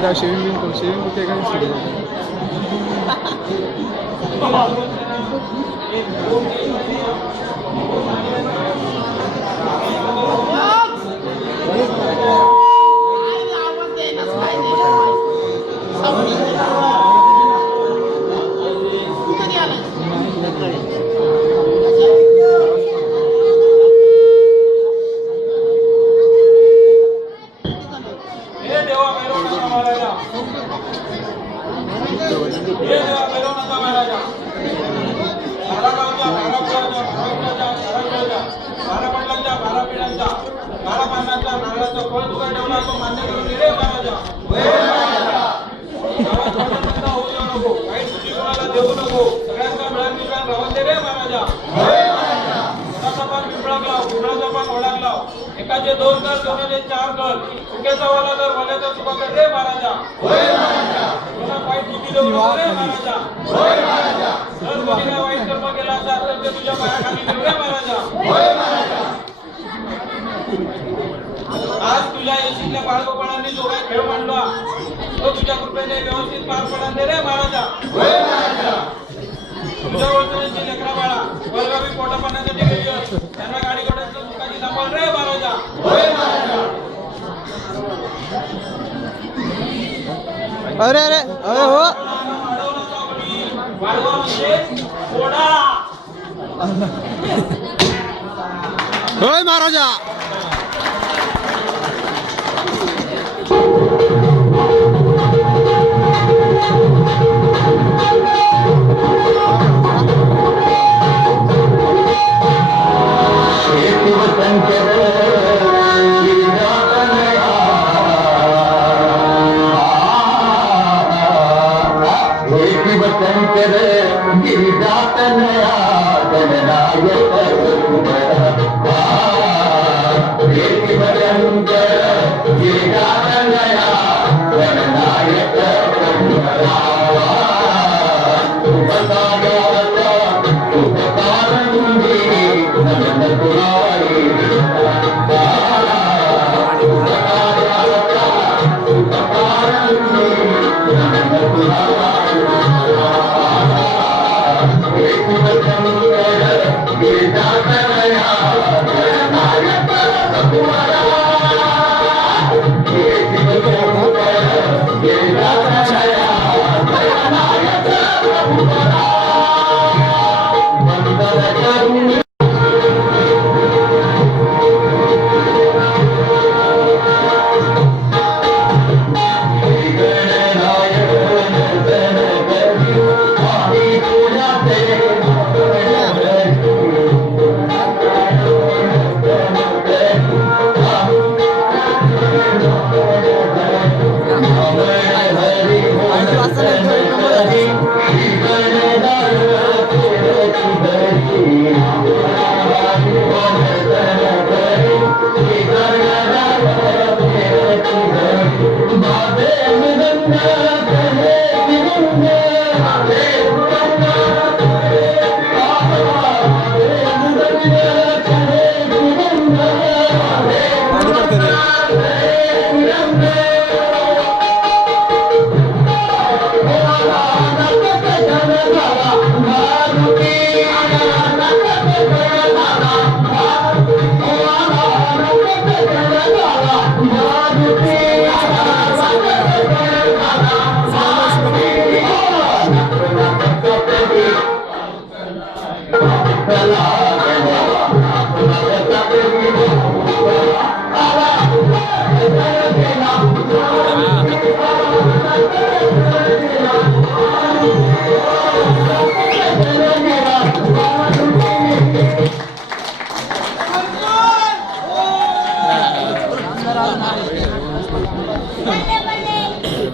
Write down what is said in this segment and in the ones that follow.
त्या शेविंग कुठे काय एकाचे 2 कर, दोनाचे 4 कर, चुकीचा वाला तर वाल्याचा चुका कर रे महाराजा. होय महाराजा. तुला वाईट बुद्धी देऊ नको रे महाराजा. होय महाराजा. जर कोणीला वाईट कर्म केला असेल तर ते तुझ्या पायाखाली देऊ रे महाराजा. होय महाराजा. आज तुझ्या यशीतल्या बाळगोपाळांनी जो काही खेळ मांडला तो तुझ्या कृपेने व्यवस्थित पार पडून दे रे महाराजा. होय महाराजा. तुझ्या ओळखीची लेकरा बाळा वरगावी पोटा पाण्यासाठी गेली त्यांना गाडी घोड्याचं सुखाची सांभाळ रे महाराजा. होय महाराजा. अरे अरे अरे हो वाढवा म्हणजे घोडा. होय महाराजा.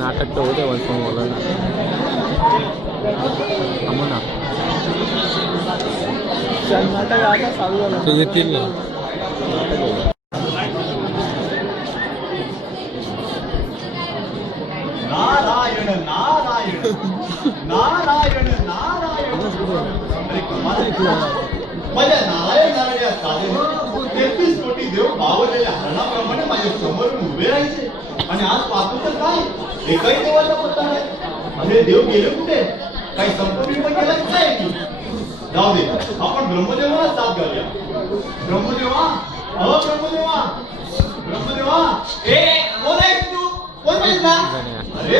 नाटक तर होते वन फॉर्म बोला ना नाटक आता चालू झालं ते येतील ना नारायण नारायण नारायण नारायण माझ्या नारायण नारायण या साधेने 33 कोटी देव बावरलेल्या हरणाप्रमाणे माझ्या समोर उभे राहायचे. आणि आज पाहतो तर काय एकाही देवाचा पत्ता नाही. अरे देव गेले कुठे? काही संपविंप केला की काय? जाऊ दे, आपण ब्रह्मदेवाला साथ घालूया. ब्रह्मदेवा, अहो ब्रह्मदेवा, ब्रह्मदेवा, कोण आहेस तू? कोण आहेस ना? अरे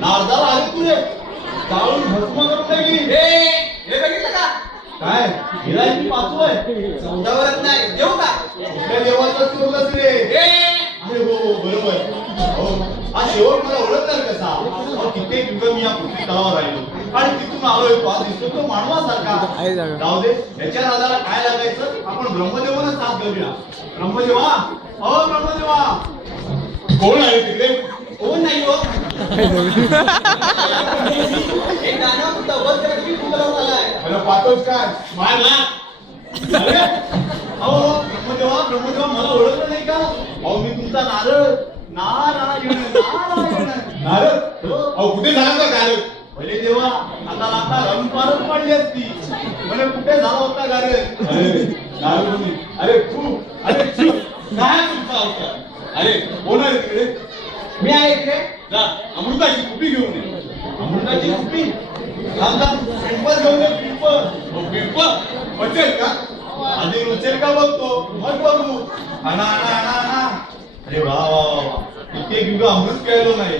नारदाला आले तुझे जाळून भस्म करून टाकी. हे बघितलं का? काय हिराई की पाचू आहे? चौदावरच नाही देऊ का? कुठल्या देवाचा चोरलास रे? अरे हो हो बरोबर. हो हा शेवट मला ओळखणार कसा? अहो, कित्येक युग मी या पृथ्वी तलावर राहिलो आणि तिथून आलोय. तो आज दिसतो तो मानवासारखा. जाऊ दे, याच्या नादाला काय लागायचं? आपण ब्रह्मदेवाला साथ घालूया. ब्रह्मदेवा, अहो ब्रह्मदेवा, कोण आहे तिकडे? कोण नाही हो एक दानव होता वर त्या दिवशी सुंदरावर आलाय. मला पाहतोस काय? मारला. अरे अहो ब्रह्मदेवा, ब्रह्मदेवा, मला ओळखलं नाही का? अहो मी तुमचा नारळ. नारायण नारायण. नारळ? अहो कुठे झाला होता गारद? पहिले देवा, आता लागता रंगपारच पडली असती. म्हणे कुठे झाला होता गारद? अरे नारळ तुम्ही. अरे खूप. अरे काय तुमचा होता? अरे कोण आहे तिकडे? मी आहे इकडे. जा अमृताची कुपी घेऊन ये. अमृताची कुपी? रामदा पिंपल घेऊन ये. पिंपल. पिंपल बचेल का? आधी रुचेल का बघतो, मग बघू. आणा आणा आणा आणा. अरे वा वा वा वा, इतके युग अमृत केलो नाही.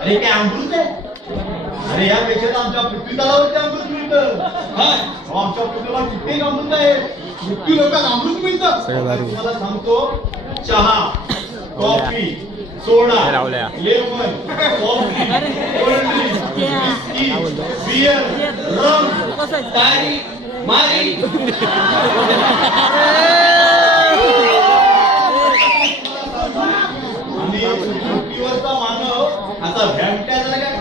अरे काय अमृत आहे? अरे यापेक्षा तर आमच्या पृथ्वी तलावरती अमृत मिळतं. आमच्या पृथ्वीला कित्येक अमृत आहे. पृथ्वी लोकांना अमृत मिळतं. तुम्हाला सांगतो, चहा, coffee, soda, lemon, coffee, cold drink, whisky, beer, rum, तारी मारी आणि पृथ्वीवरचा मानव आता भ्यामट्या झाला काय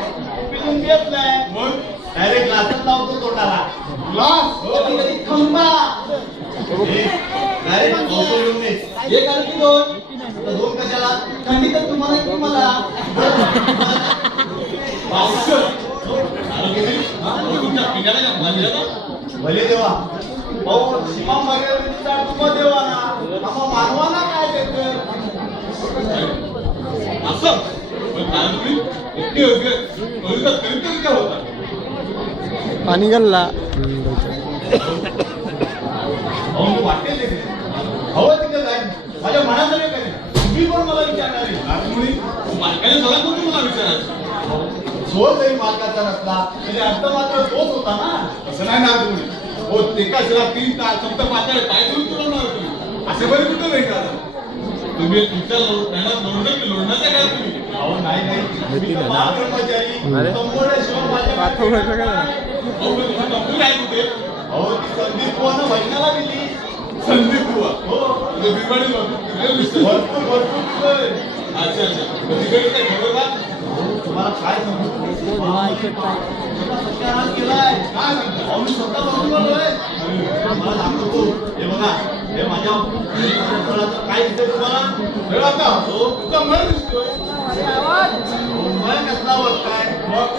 पिऊन घेत नाही. मग डायरेक्ट ग्लासच लावतो तोंडाला. ग्लास? कधी कधी खंबा डायरेक्ट लावतो येऊन दे. एक आलं की दोन. आता दोन कशाला? थंडी तर तुम्हाला की मला भले देवा, भाऊ सीमा मर्यादेचा तुम्हा देवा ना, आम्हा मानवाला काय देतं? असं पण काय तुम्ही इतके योग्य कविता करीत काय होता? पाणी गल्ला भाऊ मी वाटेल ते हवं तिकडे जाईल. माझ्या मनात नाही काय तुम्ही पण मला विचारणारी नागमुळी मालकाने सगळा कोणी मला विचारायचं झोल जरी मालकाचा नसला तरी अर्थ मात्र तोच होता ना. असं नाही ना तुम्ही हो एका शहरा 3 तास फक्त पातळ पाय धरून तुला तुम्ही असे बरे कुठं नाही का तुम्ही तुमच्या लोढण्याचा काय तुम्ही अहो नाही नाही मी तर महाब्रह्मचारी संपूर्णेश्वर माझ्या पाठवलं का नाही? अहो पण तुझी नोकरी आहे कुठे अहो ती संदीप बुवानं महिन्याला दिली. संदीप बुवा हो तुझं बिमारी भरपूर भरपूर भरपूर दिलंय. अच्छा अच्छा तिकडे काय खबर का तुम्हाला काय सांगू? स्वतः सत्यानाश केलाय. काय सांगता अहो मी स्वतः बघून आलोय. मला दाखवतो. हे बघा, हे माझ्या फळाचं काय दिसतंय तुम्हाला? वेळ आता हो तुझा मळ दिसतोय मुंबई कसला बघताय?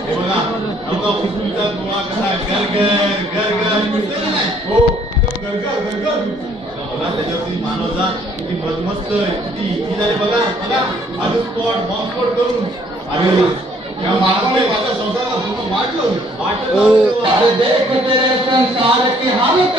हे बघा, नौका पृथ्वीचा गोळा कसा गरगर गरगर दिसतोय का नाही? हो एकदम गरगर बघा त्याच्यावरती मानवजात किती मधमस्त किती इतकी झाली. बघा बघा आलू स्पॉट बॉम्ब स्पॉट करून अरे या मानवाने माझ्या संसाराला पूर्ण वाटलं अरे देख तेरे संसार की हालत,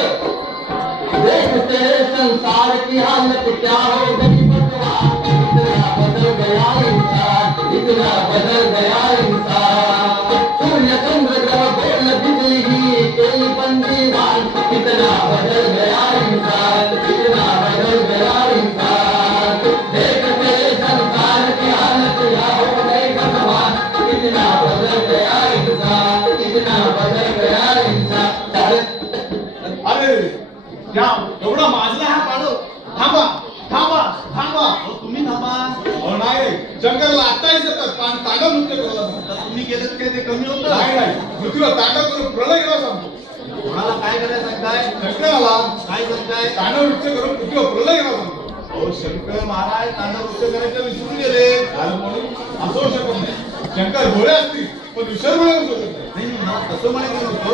देख तेरे संसार की हालत क्या हो गई भगवान. इतना बदल गया इंसान, इतना बदल गया इंसान. सूर्य चंद्र ग्रह बोल बिजली ही कोई बंदीवान. इतना बदल गया इंसान, इतना बदल गया इंसान. देख तेरे संसार की हालत क्या हो गई भगवान. इतना बदल गया इंसान, इतना बदल गया इंसान. अरे या एवढा माजला हा पाडो थांबा थांबा थांबा अहो, तुम्ही थांबा. अहो नाही जंगलला आताही जातात पान तांडव नृत्य करायला सांगतो. आता तुम्ही गेलं काय ते कमी होतं? नाही नाही पृथ्वीला तांडव करून प्रलय गेला सांगतो कोणाला काय करायला सांगताय? शंकराला काय सांगताय? तांडव नृत्य करून पृथ्वीला प्रलय गेला सांगतो अहो शंकर महाराज तांडव नृत्य करायचं विसरून गेले. आणि म्हणून असं होऊ शकत नाही शंकर भोळे असतील पण विसर मिळवू शकत नाही. नाही मला तसं म्हणायचं नव्हतं.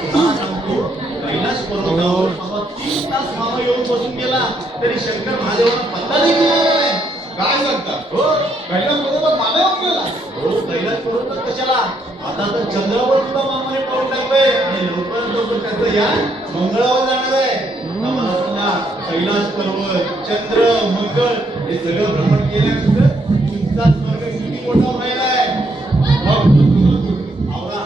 तुम्हाला सांगतो कैलास पर्वतावर बाबा 3 तास मामा येऊन बसून गेला तरी शंकर महादेवांना पत्ता देखील लागला नाही. काय सांगता हो कैलास बरोबर माना येऊन गेला. हो कैलास पर्वत कशाला आता तर चंद्रावर सुद्धा मामाने पाऊल टाकलंय आणि लवकरात लवकर त्याचं यान मंगळावर जाणार आहे. आता मला सांगा कैलास पर्वत चंद्र मंगळ हे सगळं भ्रमण केल्यानंतर तुमचा स्वर्ग किती मोठा व्हायला आहे. आवरा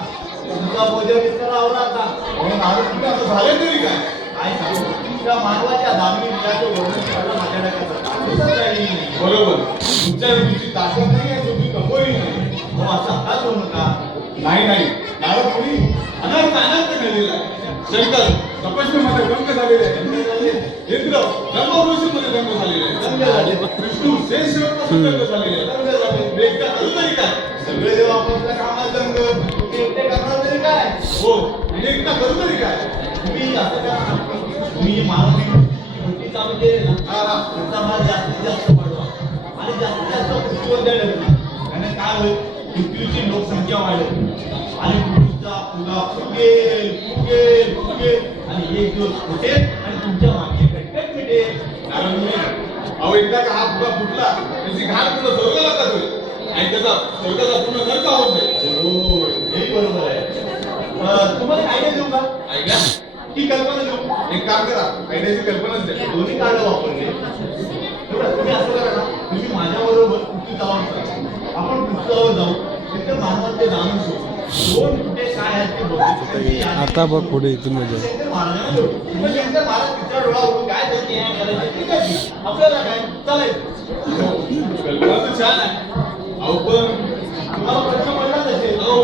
तुमचा भोजन विस्तार आवरा आता. म्हणून आज तुम्ही असं झाले तरी काय काय सांगू त्या मानवाच्या धार्मिक विचाराचं वर्णन करायला माझ्या डोक्यात ताकदच राहिलेली नाही. बरोबर तुमच्या तुमची ताकद नाही आहे तुम्ही कमवली नाही. हो असं हात होऊ नका. नाही नारद मुनी अनंत घडलेला आहे. शंकर तपस्येमध्ये दंग झालेले आहे. इंद्र ब्रह्मऋषीमध्ये दंग झालेले आहे. विष्णू शेषपासून दंग झालेले आहे. वेगळा करू तरी काय सगळे देव आपल्या कामात दंग तुम्ही एकटे करणार तरी काय. हो एकटा करू तरी काय तुम्ही असं करा तुम्ही जे मानवी गोष्टी चालू केले ना त्याचा भाग जास्तीत जास्त वाढवा आणि जास्तीत जास्त पृथ्वीवर द्यायला त्याने काय होईल पृथ्वीची लोकसंख्या वाढेल आणि पृथ्वीचा फुगा फुगेल फुगेल फुगेल आणि एक दिवस फुटेल आणि तुमच्या मागे कटकट मिटेल. नारद मुनी अहो एकदा का हा फुगा फुटला त्याची घाण पूर्ण स्वर्गाला जातोय आणि त्याचा स्वर्गाचा पूर्ण नरक होत नाही. हो हेही बरोबर आहे. तुम्हाला आयडिया देऊ का ऐका ही कल्पना देऊ. एक काम करा आयडियाची कल्पनाच द्या. दोन्ही कार्ड वापरले एवढं तुम्ही असं करा ना तुम्ही माझ्याबरोबर पृथ्वी तलावर चला. आपण पृथ्वी तलावर जाऊ तिथे मानवाचे जाणून शोधू दोन कुठे काय आहेत ते बघू. आता बघ पुढे इथून म्हणजे शंकर महाराजांना जोडू. मग शंकर महाराज तिसरा डोळा उघडून काय त्यांनी हे करायचं ठीक आहे की. आपल्याला काय चालेल. कल्पना तर छान आहे. अहो पण तुम्हाला प्रश्न पडलाच असेल. अहो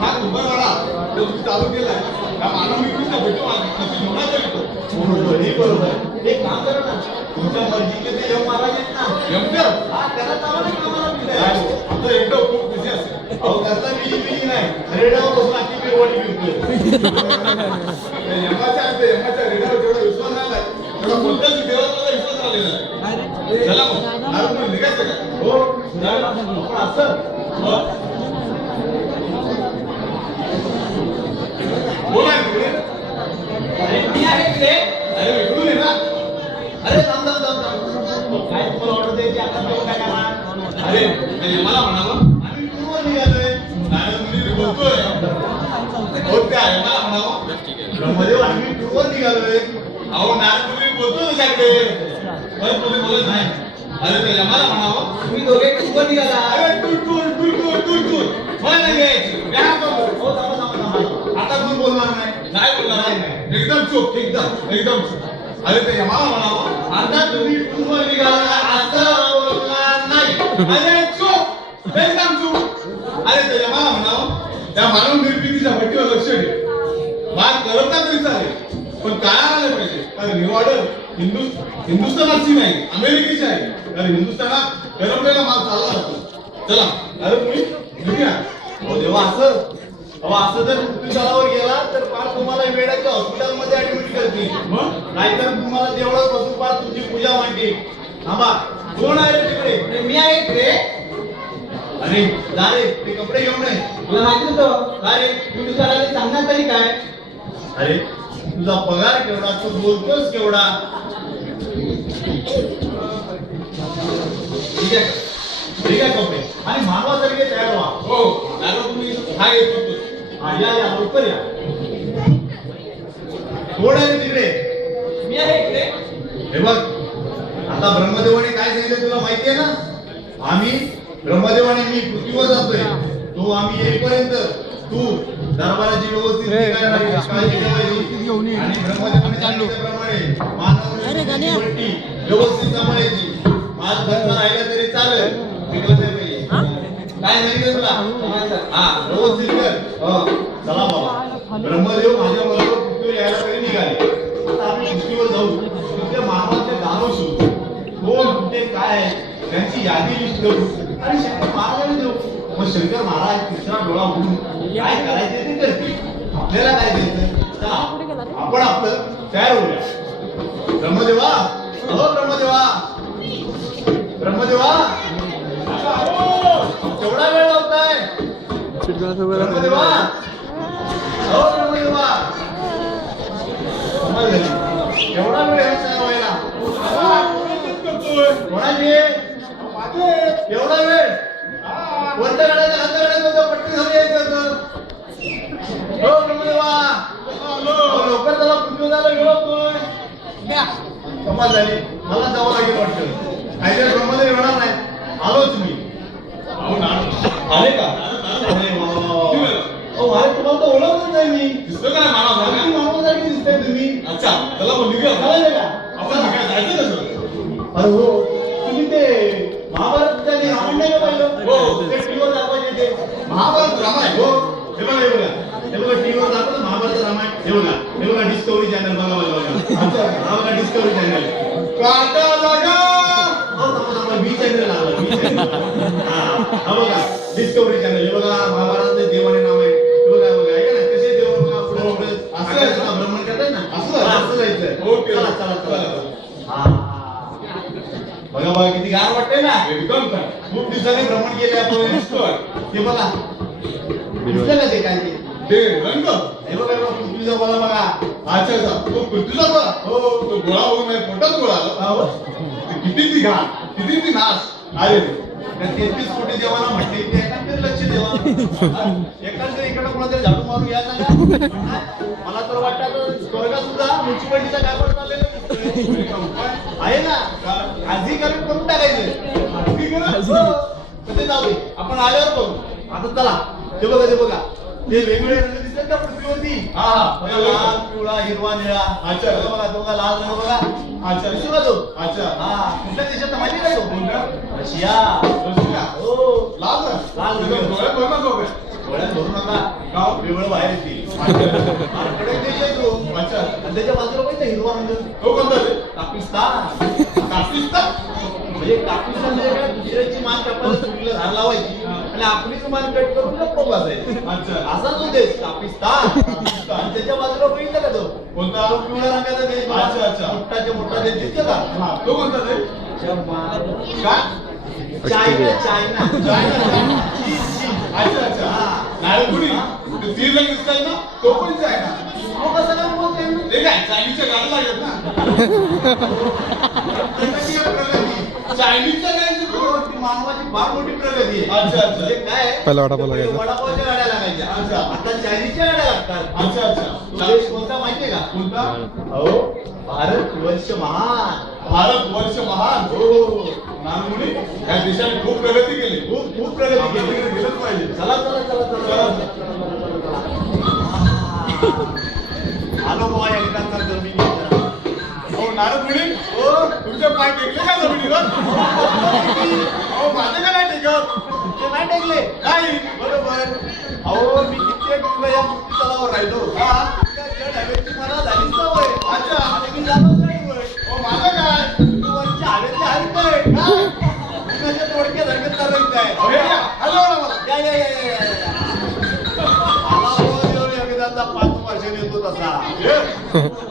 हा कुंभारवाडा जो तुम्ही चालू केलाय हा मानव निर्मितीचा भेटू नक्की होणार तरी तो. हो, हे बरोबर आहे. एक काम करा ना तुमच्या मर्जीचे ते यम महाराज आहेत ना यमदेव हा त्याला चांगलं कामाला मिळतंय. आमचं एकदम खूप बिझी असेल. अहो त्याचा बिजी नाही रेडावर बसून आखी बिरवाडी घेतोय. यमाच्या रेडिओवर जेवढा विश्वास राहिलाय तेवढा कोणत्याच देवावर माझा विश्वास राहिलेला नाही. चला मग नारद मुनी निघायचं का हो जाऊया. आपण असं बोला इकडे. अरे मी आहे तिथे. अरे इकडून ये ना. अरे थांब थांब थांब थांब. काय तुम्हाला ऑर्डर द्यायची आता तुम्ही काय करणार. अरे त्या यमाला म्हणावं आम्ही टूरवर निघालोय. नारद मुनी बोलतोय हो त्या यमाला म्हणावं ब्रह्मदेव आम्ही टूरवर निघालोय. अहो नारद मुनी बोलतोय तुझ्याकडे परत कोणी बोलत नाही. अरे त्या यमाला म्हणावं तुम्ही दोघे टूरवर निघाला. अरे टूर मला नाही घ्यायची. मी हा बघतो. हो थांबा थांबा थांबा. आता कोण बोलणार नाही बोलणार नाही. एकदम चूप एकदम चूप. अरे ते यमाला म्हणावं आता तुम्ही टूरवर निघाला असं बोलणार नाही. अरे चूप एकदम चूप. अरे ते यमाला म्हणावं त्या मानव निर्मितीच्या भट्टीवर लक्ष ठेव. बात करत ना तरी चालेल पण काय आलं पाहिजे कारण ही ऑर्डर हिंदुस्थानाची नाही अमेरिकेची आहे. कारण हिंदुस्थानात गरमलेला माल चालला जातो. चला अरे तुम्ही निघूया. हो देवा असं जर पृथ्वी तलावर गेला तर फार तुम्हाला वेळाच्या हॉस्पिटलमध्ये ऍडमिट करतील. मग नाहीतर तुम्हाला देवळात बसून फार तुमची पूजा मांडली. थांबा कोण आहे रे तिकडे. मी आहे रे. अरे जा रे ते कपडे घेऊन ये. तुला माहिती होतं अरे तू दुसऱ्याला सांगणार तरी काय. अरे तुझा पगार केवढा तू बोलतोस केवढा. ठीक आहे कपडे आणि मानवासारखे तयार व्हा. हो नारद तुम्ही हा येत होतो. या लवकर या. कोण आहे रे तिकडे. मी आहे इकडे. हे बघ आता ब्रह्मदेवाने काय सांगितलं तुला माहिती आहे ना. आम्ही ब्रह्मदेवाने मी पृथ्वीवर जातोय. तो आम्ही येईपर्यंत तू दरबाराची व्यवस्थित काळजी ठेवायची आणि ब्रह्मदेवाने सांगितल्याप्रमाणे मानव व्यवस्थित सांभाळायची. माझ धर्म राहिला तरी चालेल. विकलं नाही पाहिजे. काय सांगितलं तुला हा व्यवस्थित कर. चला बाबा ब्रह्मदेव माझ्या बरोबर पृथ्वीवर यायला तरी निघाले. आता आम्ही पृथ्वीवर जाऊ तिथे मानवाचे दानव शोधू. कोण कुठे काय आहे त्यांची यादी लिस्ट करू आणि शंकर महाराजांना देऊ. मग शंकर महाराज तिसरा डोळा उघडून काय करायचे ते करतील. आपल्याला काय द्यायचं. चला आपण आपलं तयार होऊया. ब्रह्मदेवा अहो ब्रह्मदेवा केवढा वेळ लावताय. चिटकण्यासोबत ब्रह्मदेवा हो ब्रह्मदेवा कमाल झाली. एवढा वेळ व्यवसाय व्हायला कोणाची एवढा वेळ कोणत्या गाड्याचा पट्टी झाली आहे हो ब्रह्मदेवा लवकर त्याला पुण्य झालं मिळवतोय. कमाल झाली. मला जावं लागेल वाटतं. काय ब्रह्मदेव येणार नाही. आलोच मी. आले का अरे वा. अहो अरे तुम्हाला तर ओळखच नाही मी. दिसतो का नाही मानव अगदी मानवासारखी दिसताय तुम्ही. अच्छा चला मग निघूया चालेल का? आपण निघायला जायचं ना सर. अरे हो तुम्ही ते महाभारत आणि रामायण नाही का पाहिलं? हो. ते टीव्हीवर दाखवायचे ते महाभारत रामायण हो हे बघा टीव्हीवर दाखवलं महाभारत रामायण. हे बघा डिस्कवरी चॅनल बघा. हा बघा डिस्कवरी चॅनल. काटा लगा हो थांबा बी चॅनल लागला बी चॅनल. हा बघा डिस्कवरी चॅनल. हे बघा महाभारतातले देवाने नाव आहे. हे बघा ऐका ना कसे देव बघा पुढे असं आहे का? भ्रमण करताय ना असं असं जायचंय. ओके. चला चला. हा बघा किती गार वाटतंय ना. एकदम काय खूप दिवसांनी भ्रमण केले आपण. दिसतोय ते बघा दिसलं का ते काय ते ते रंग हे बघा पृथ्वीचा बोला बघा. अच्छा तो पृथ्वीचा गोळा हो तो गोळा होऊन माझ्या पोटात गोळा आला हो. ते किती ती घाण किती ती नाश अरे त्या 33 कोटी देवाला म्हटले ते एकांतरी लक्ष देवा. एकांतरी इकडे कोणातरी झाडू मारून या सांगा. मला तर वाटतं स्वर्गात सुद्धा म्युन्सिपालिटीचा कारभार चाललेला दिसतोय. आहे ना खाजगीकरण करून टाकायचं. हो. कधी जाऊ दे आपण आल्यावर करू. आता चला ते बघा ते वेगवेगळे रंग दिसतात का पृथ्वीवरती. हा बघा, लाल पिवळा हिरवा निळा. अच्छा. हे बघा तो बघा लाल रंग बघा. अच्छा दिसतो का तो. अच्छा हा कुठल्या देशात माहिती नाही तो. कोणत्या? रशिया. रशिया? हो लाल लाल रंग. डोळ्यात बघा झोपे डोळ्यात धरू नका गाव वेगळं बाहेर येतील. कडक देश आहे तो. अच्छा आणि त्याच्या बाजूला पाहिजे हिरवा रंग. तो कोणता रे पाकिस्तान. कापिस्तान म्हणजे कापिस्तान म्हणजे काय दुसऱ्याची मान कापायला चुकीला धार लावायची आणि आपलीच मान कट करून गप्प बसायची. अच्छा असा तो देश कापिस्तान. आणि त्याच्या बाजूला बघितलं का तो कोणता तो पिवळ्या रंगाचा देश बघा. अच्छा. मोठा देश दिसतो का. हा तो कोणता रे का चायना चायना अच्छा नारळपुडी ते तीन रंग दिसतात ना तो पण चायना तो कसा काय बोलतोय. ते काय चायनीजच्या गाड्या लागत ना चायनीजच्या गाड्यांची ती मानवाची फार मोठी प्रगती आहे. अच्छा म्हणजे काय पहिला वडापाव पहिले लागायचा. वडापावच्या गाड्या लागायच्या. अच्छा. आता चायनीजच्या गाड्या लागतात. अच्छा तो देश कोणता माहितीये का. कोणता हो भारत वर्ष महान. भारत वर्ष महान हो नानमुनी या देशाने खूप प्रगती केली खूप प्रगती आपल्या केली. तिकडे गेलंच पाहिजे चला आलो बाबा एकदा जमीन. हो नारदमुनी हो तुमचे पाय टेकले का जमिनीवर अहो माझे का नाही टेकत ते नाही टेकले नाही बरोबर. अहो मी कित्येक दिवस या मुक्ती तलावावर राहिलो. त्या जड हवेची मला झालीच ना वय. अच्छा. आणि मी जाणवच नाही वय. हो माझं काय तू वरच्या हवेतल्या हरित आहे. माझ्या थोडक्यात हरकत करायचं आहे. अहो, हे घ्या. हलवा ना मला या. मला बोल एकदाचा 5 वर्षांनी येतो तसा. हे.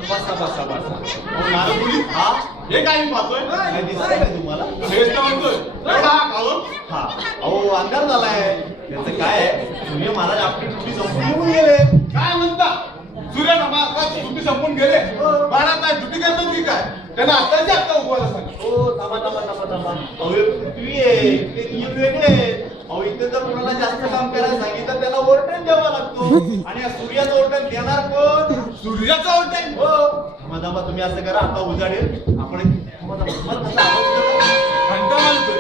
बसा. अहो, नारदमुनी हा हे काय मी पाहतोय काय दिसतंय का तुम्हाला. हेच तर म्हणतोय एवढा हा खाऊन हा अहो अंधार झालाय. त्याचं काय आहे सूर्य महाराज आपली ड्युटी संपून निघून गेले. काय म्हणता सूर्य नमाज सुट्टी संपून गेले बाळा काय सुट्टी करतात की काय त्यांना आत्ताच्या आत्ता उभवायला सांग हो थांबा. अहो हे पृथ्वी आहे ते नियम वेगळे आहेत. अहो इथे जर कोणाला जास्त काम करायला सांगितलं त्याला ओव्हरटाईम द्यावा लागतो. आणि या सूर्याचं ओव्हरटाईम देणार कोण. सूर्याचा ओळख हो थांबा तुम्ही असं करा आता उजाडेल आपण थांबा. घंटा मारतोय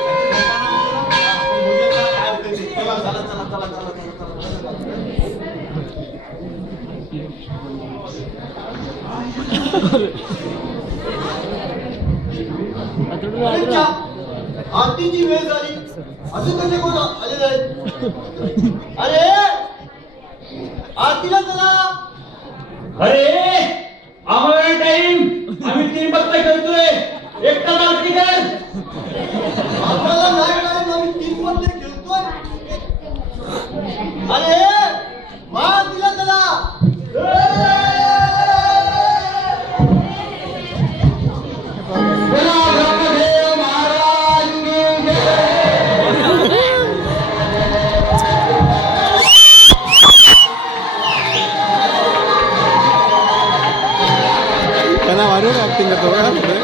आपण बघूया का काय होतंय ते. चला. अच्छा, आरतीची वेळ झाली. असं कसे कोण आले नाहीत. अरे आरतीला चला. अरे आम्हाला टाइम आम्ही 3 बत्ता खेळतोय एकटा मार्केट कर आम्हाला नाही टाइम आम्ही 3 मध्ये खेळतोय. अरे आरतीला चला. ब्रह्मदेव महाराज की जय. ऍक्टिंग करतो बघा पुढे.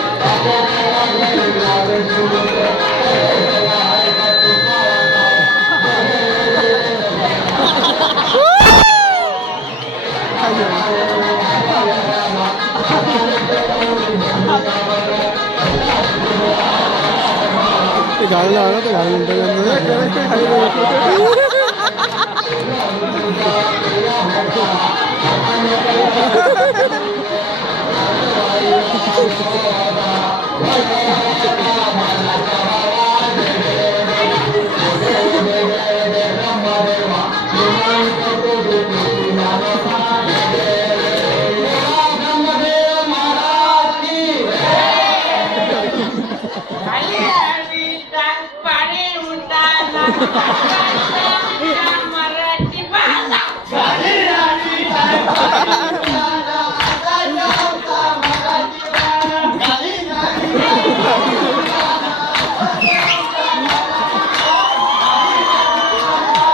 ते गाणं लावलं तर गाणं मराठी भाषा तुझ्या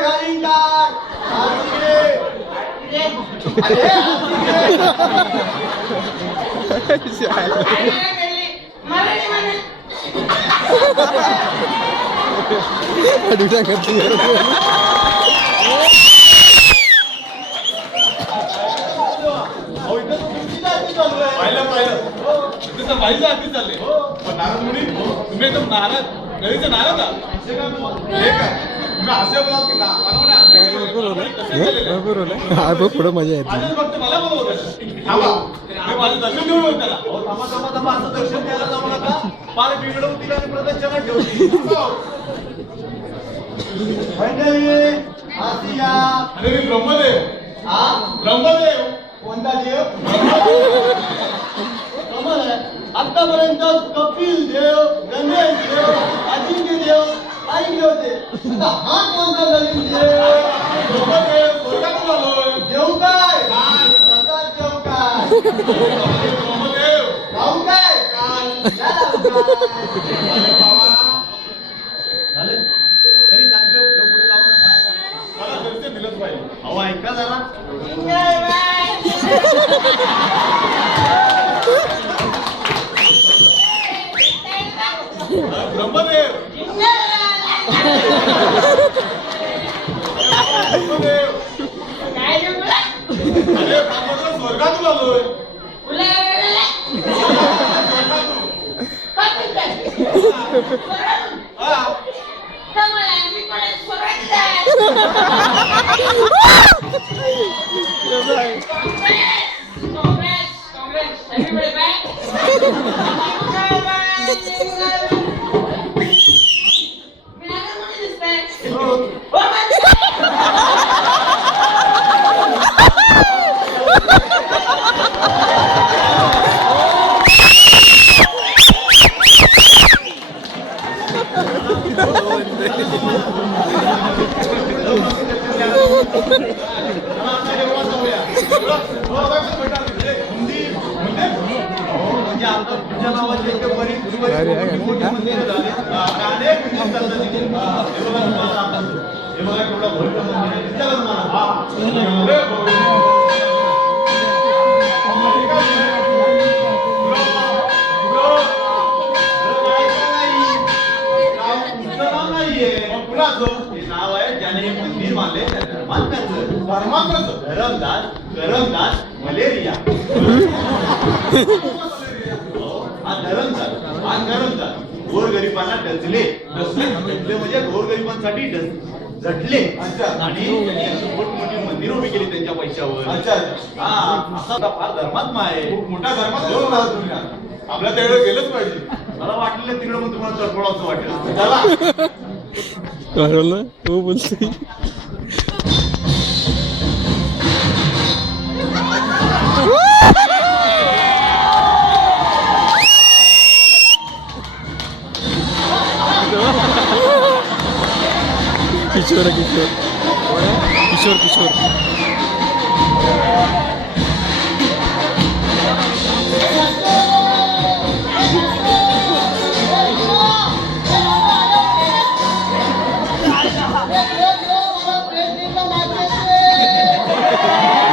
घालीन का पाहिलं तिथं पाहिलं आधी चालले पण नारद मुनी तुम्ही एकदम नाराज गळीचं नाराज आहात. हे काय तुम्ही असे बोलाल की मला म्हणे असे पुढे मजा येते. माझ्याच फक्त मला बोलवत थांबा मी माझं दर्शन घेऊन येऊ त्याला. थांबा असं दर्शन द्यायला जाऊ नका. पार बिघडवतील आणि प्रदर्शनात ठेवतील. अरे मी ब्रह्मदेव ब्रह्मदेव कोणता देव कमल आहे. आतापर्यंत कपिल देव गणेश देव अजिंक्य देव ऐकले होते. आता हा कोणता नवीन देव ब्रह्मदेव स्वर्गातून आलोय. देव काय प्रसाद देव काय ब्रह्मदेव भाऊ काय या लावू काय? झालं? तरी सांगतो पुढे जाऊ नका. मला दर्शन दिलंच पाहिजे. अहो ऐका जरा ब्रह्मदेव ब्रह्मदेव अरे ब्रह्मदेव स्वर्गातून आलोय. म्हणजे आता तुझ्या नावाची एक बरीच मोठी मंदिरं झाली. अनेक मंदिरं चालतात तिथे. हे बघा केवढं भव्य मंदिर आहे. विचारा तुम्हाला. नाव आहे ज्याने हे मंदिर बांधले त्या धर्मांकाचं धरमदास करमदास मलेरिया. हा धरमदास गोरगरिबांना डसले म्हणजे गोरगरिबांसाठी झटले आणि मोठी मंदिर उभी केली त्यांच्या पैशावर. हा असा फार धर्मात्मा आहे. खूप मोठा धर्मात तुम्ही आपल्या त्याकडे गेलंच पाहिजे. मला वाटलेलं तिकडे मग तुम्हाला चळपळावं वाटेल. चला तू बोलते किशोर किशोर किशोर किशोर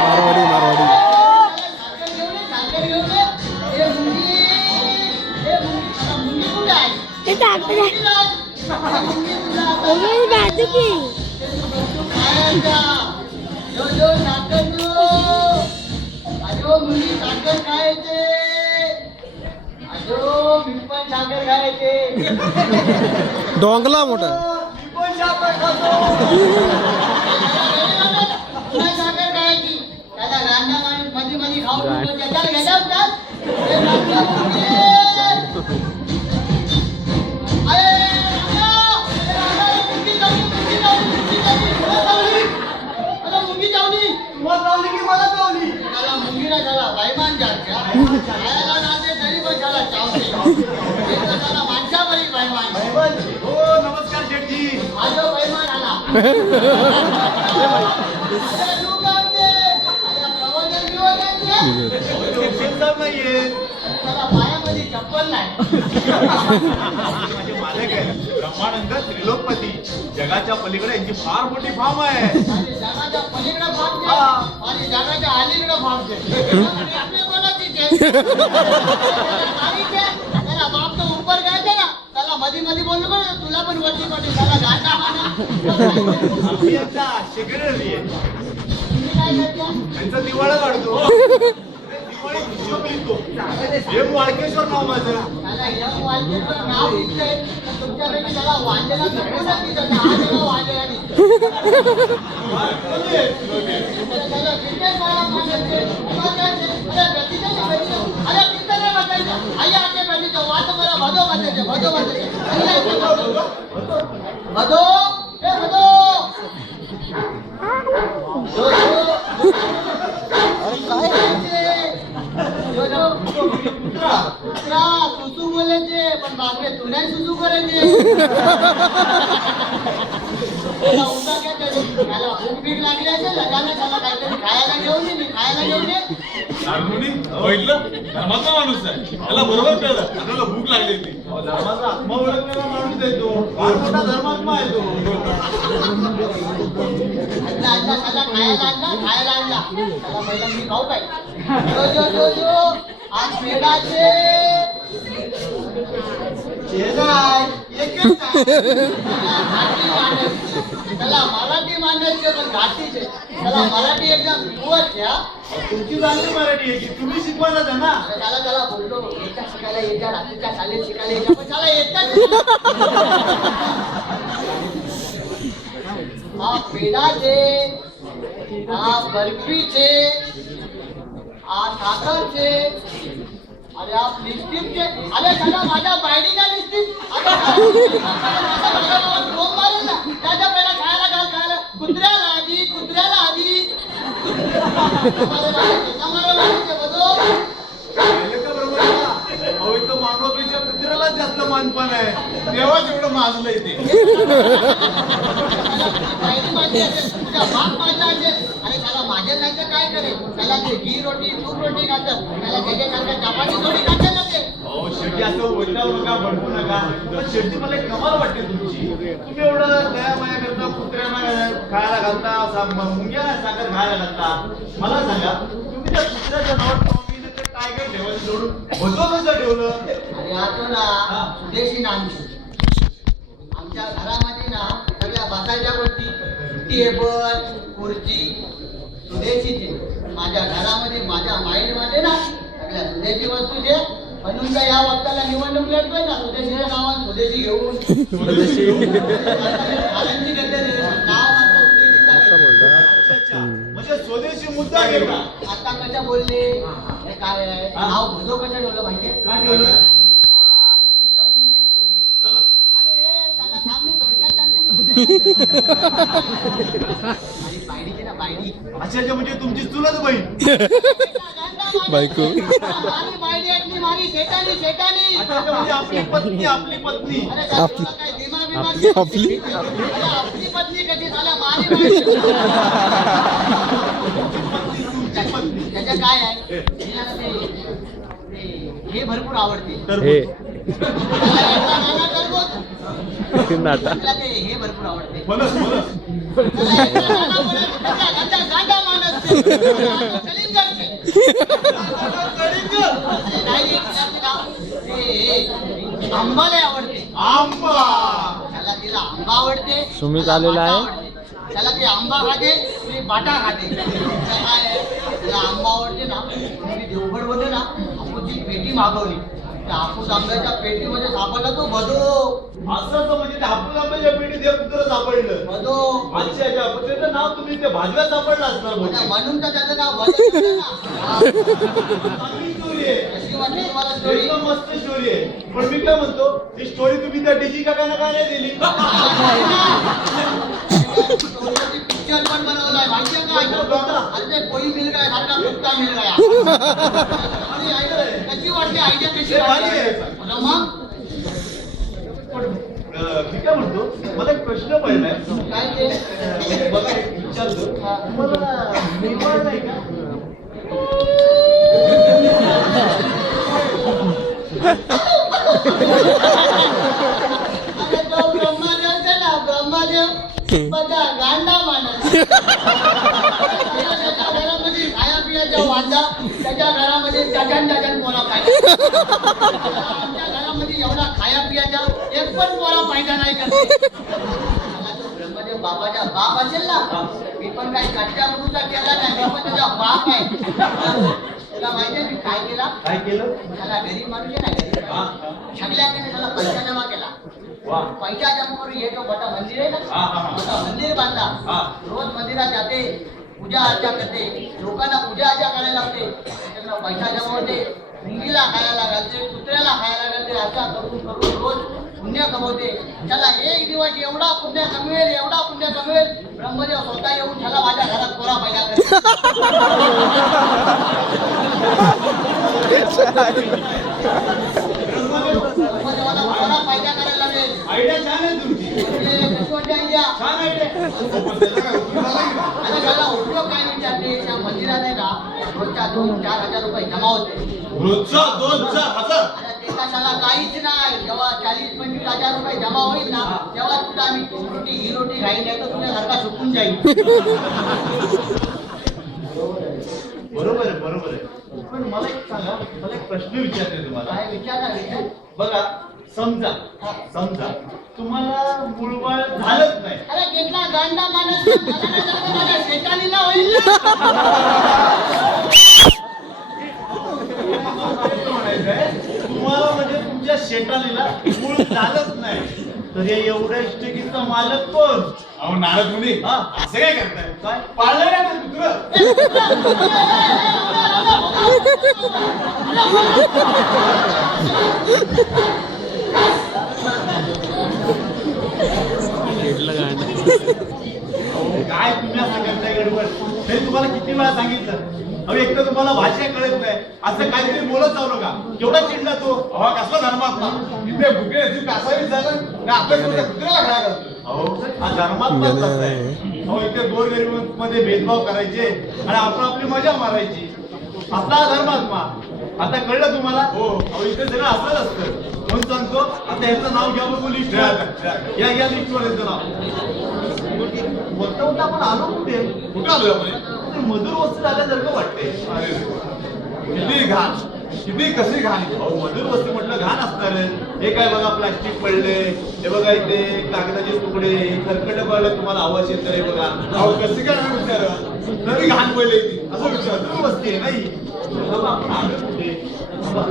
मारवाडी मारवाडी ते टाकले दादू की डोंगला मोठा नमस्कार शेठजी. नाहीये पायामध्ये चप्पल नाही माझे मालक आहे ब्रह्मानंद त्रिलोकपती. जगाच्या पलीकडे यांची फार मोठी फार्म आहे. आणि जगाच्या पलीकडे फाटते आणि जगाच्या अलीकडे फाटते आपल्या कोणाची त्याला बाप तो उपर गायचे ना त्याला मध्ये मध्ये बोललो का तुला पण वरती पडली त्याला गाता म्हणा आम्ही यांचा सेक्रेटरी आहे. तुम्ही काय करता त्यांचा दिवाळा काढतो. दिवाळी हिशोब लिहितो. हे वाळकेश्वर नाव माझं. त्याला यम वांजेचं नाव दिसतंय तर तुमच्यापैकी त्याला वांजेला नकोच दिसत नाही. हा त्याला वांजेला दिसतोय त्याला क्रिकेट खेळायला पाहिजे. अरे क्रिकेट नाही बघायचं आई आटे पाहिजे वाच मला भदो बसायचे भदो बसायचे भदो हे भदो सुसू बोलायचे पण बापरे तू नाही सुसू करायचे उद्या काय त्याला भूक भीक लागली असेल त्याला त्याला काहीतरी खायला घेऊन ये मी खायला घेऊन ये बघितलं धर्माचा माणूस आहे त्याला बरोबर कळलं आपल्याला भूक लागली होती. धर्माचा आत्मा ओळखलेला माणूस आहे तो. फार मोठा धर्मात्मा आहे तो. आणला त्याला खायला आणला त्याला पहिला मी खाऊ काय जो आज पेडाचे त्याला मराठी मांडायचे पण घाटीचे त्याला मराठी एकदम पिवट घ्या तुमची चांगली मराठी आहे की तुम्ही शिकवायला द्या ना. त्याला बोललो येत्या शिकायला येत्या रात्रीच्या शाळेत शिकायला येत्या पण त्याला येतात हा पेडाचे हा बर्फीचे हा साखरचे अरे आप लिपस्टिकचे अरे त्याला माझ्या बायडीच्या लिपस्टिक मारेल ना त्याच्या पहिला खायला खायला कुत्र्याला आधी अहो इथं मानवापेक्षा कुत्र्याला जास्त मानपान आहे. तेव्हाच एवढं माजलं ते आणि त्याला माझ्या नाही तर काय करेल त्याला ते घी रोटी तूप रोटी खातात त्याला त्याच्यासारखं चपाती थोडी खातात ना ते अहो शेवटी असं बोलता नका भडकू नका. पण शेवटी मला एक कमाल वाटते तुमची. तुम्ही एवढं दया माया करता कुत्र्यांना खायला घालता मुंग्याला साखर खायला घालता. मला सांगा तुम्ही त्या कुत्र्याच्या नावात टॉमीने ते टायगर ठेवायला जोडून होतो कसं ठेवलं. अरे आतो ना देशी नांदी आमच्या घरामध्ये ना सगळ्या बसायच्या गोष्टी टेबल खुर्ची सुदेशीची माझ्या घरामध्ये माझ्या माइंडमध्ये ना सगळ्या सुदेशी वस्तूचे म्हणून काय या वक्ताला निवडणूक लढतोय ना सुदेशीच्या नावात स्वदेशी घेऊन घालांची गद्दे नाव मात्र सुदेशीचं घेऊन. अच्छा. म्हणजे स्वदेशी मुद्दा घेतला. आता कशा बोलले हे काय आहे नाव भजो कशा ठेवलं माहितीये का ठेवलं? आमची लंबी स्टोरी आहे चला. अरे त्याला थांब मी थोडक्यात सांगते माझी बायडीची ना बायडी अच्छा म्हणजे तुमची चुलत बहीण. बायको माझी बायडी आपली माझी शेटानी शेटानी अच्छा म्हणजे आपली पत्नी अरे त्याला काय दिमाग बिमाग आपली अरे आपली पत्नी कशी त्याच्या काय आहे तिला ना हे भरपूर आवडते हे त्याला एकटा गाणं टरबूज. नाटा तिला ते हे भरपूर आवडते मनस मनस त्याला एकटा गाणं आवडते. त्याचा गांडा माणूस ते. कलिंगडचे. अरे नाही त्यातले का? ते आंबाले आवडते आंबा त्याला तिला आंबा आवडते सुमित त्याला आलेला बाटा आहे. आवडते. त्याला ते आंबा खाते तुम्ही बाटा खाते त्याला काय आहे त्याला आंबा आवडते ना मी देवगड मध्ये ना आपूची पेटी मागवली त्या हापूस आंब्याच्या पेटीमध्ये सापडला तो बदो असं तर म्हणजे ते हापूस आंब्याच्या पेटीत हे कुत्र सापडलं बदो अच्छा अच्छा पण त्याचं नाव तुम्ही ते भाजव्या सापडलं असणार बहुतेक. म्हणून तर त्याचं नाव बदो ठेवलं ना. चांगली स्टोरी आहे कशी वाटली तुम्हाला स्टोरी एकदम मस्त स्टोरी आहे पण मी काय म्हणतो ही स्टोरी तुम्ही त्या डीजी काकांना का नाही दिली पिक्चर पण बनवलाय माहितीये का अरे ते कोई मिल गया सारखा कुत्ता मिल गया आणि कशी वाटली आयडिया कशी भारी वाटली आहे. मग पण मी काय म्हणतो मला एक प्रश्न पडलाय काय ते बघा एक विचारतो तुम्हाला निर्माण नाही का अरे तो ब्रह्मदेव છે ना ब्रह्मदेव बघा गांडा माणूस त्याच्या घरामध्ये खाया पियाचा वांदा त्याच्या घरामध्ये डझन पोरा पाहिजे आमच्या घरामध्ये एवढा खाया पियाचा एक पण पोरा पाहिजे नाही करते मला तो ब्रह्मदेव बाबाचा बाप असेल ना मी पण काही कच्च्या गुरुचा केला नाही मी पण त्याचा बाप आहे तुला माहितीये मी काय केला काय केलं त्याला गरीब माणूस आहे ना गरीब छगल्याने त्याला पैसा जमा केला वा पैसा जमा करून हे जो मोठा मंदिर आहे हा, हा, हा. ना मोठा मंदिर बांधला हा. रोज मंदिरात जाते पूजा अर्चा करते लोकांना पूजा अर्चा करायला लावते त्याच्याकडे पैसा जमा होते मुंगीला खायला घालते कुत्र्याला खायला घालते असा करून करून रोज पुण्य कमवते त्याला एक दिवस एवढा पुण्य कमवेल ब्रह्मदेव स्वतः येऊन त्याला माझ्या घरात कोरा पैदा ब्रह्मदेवाला कोरा पैदा करायला लागेल आयडिया छान आहे तुमची कशी वाटते आयडिया छान आयडिया आता त्याला उपयोग काय विचारते त्या मंदिरात आहे का रोजच्या 2-4 हजार रुपये जमा होते रोजचा 2,000 आता ते कशाला काहीच नाही जेव्हा 40-25 हजार रुपये जमा होईल ना तेव्हा तुला आम्ही रोटी ही रोटी खाईल नाही तर तुझ्यासारखा सुकून जाईल बरोबर आहे पण मला एक सांगा मला एक प्रश्न विचारते तुम्हाला काय विचार बघा समजा तुम्हाला मूळबाळ झालंच नाही अरे घेतला गांडा माणूस मला नाही झालं तर माझ्या शेतानीला होईल ना म्हणायचंय तुम्हाला म्हणजे तुमच्या शेटालीला मूळ झालंच नाही तर हे एवढ्या इष्टकीचा मालक कोण अहो नारद मुनी हा. असं काय करताय काय पाळलंय ना ते कुत्रं काय तुम्ही असं करताय गडबड हे तुम्हाला किती वेळा सांगितलं अहो एक तर तुम्हाला भाषा कळत नाही असं काहीतरी बोलत जाऊ नका केवढा चिडला तो अहो कसला धर्मात्मा इथे भुके जीव कासावीस झालं का आपल्या कुत्र्याला खाया घालतो अहो हा धर्मात्माच तसा आहे अहो इथे गोरगरीब मध्ये भेदभाव करायचे आणि आपण आपली मजा मारायची आपला हा धर्मात्मा आता कळलं तुम्हाला हो. अहो इथे सगळं असंच असतं म्हणून सांगतो आता याचं नाव घ्या बघू लिस्ट या लिस्टवर याचं नाव बोलता आपण आलो कुठे कुठं आलोय आपण ते मधुर वस्तू झाल्यासारखं वाटते अरे किती घाण किती कशी घाण अहो मधुर वस्तू म्हटलं घाण असणार हे काय बघा प्लास्टिक पडले हे बघा इथे कागदाचे तुकडे खरकट पडलं तुम्हाला आवाज येत हे बघा अहो कशी काय नाही विचार तरी घाण पडले ती असं विचार मधुर वस्ती आहे नाही बाबा, आपण आलो कुठे बाबा,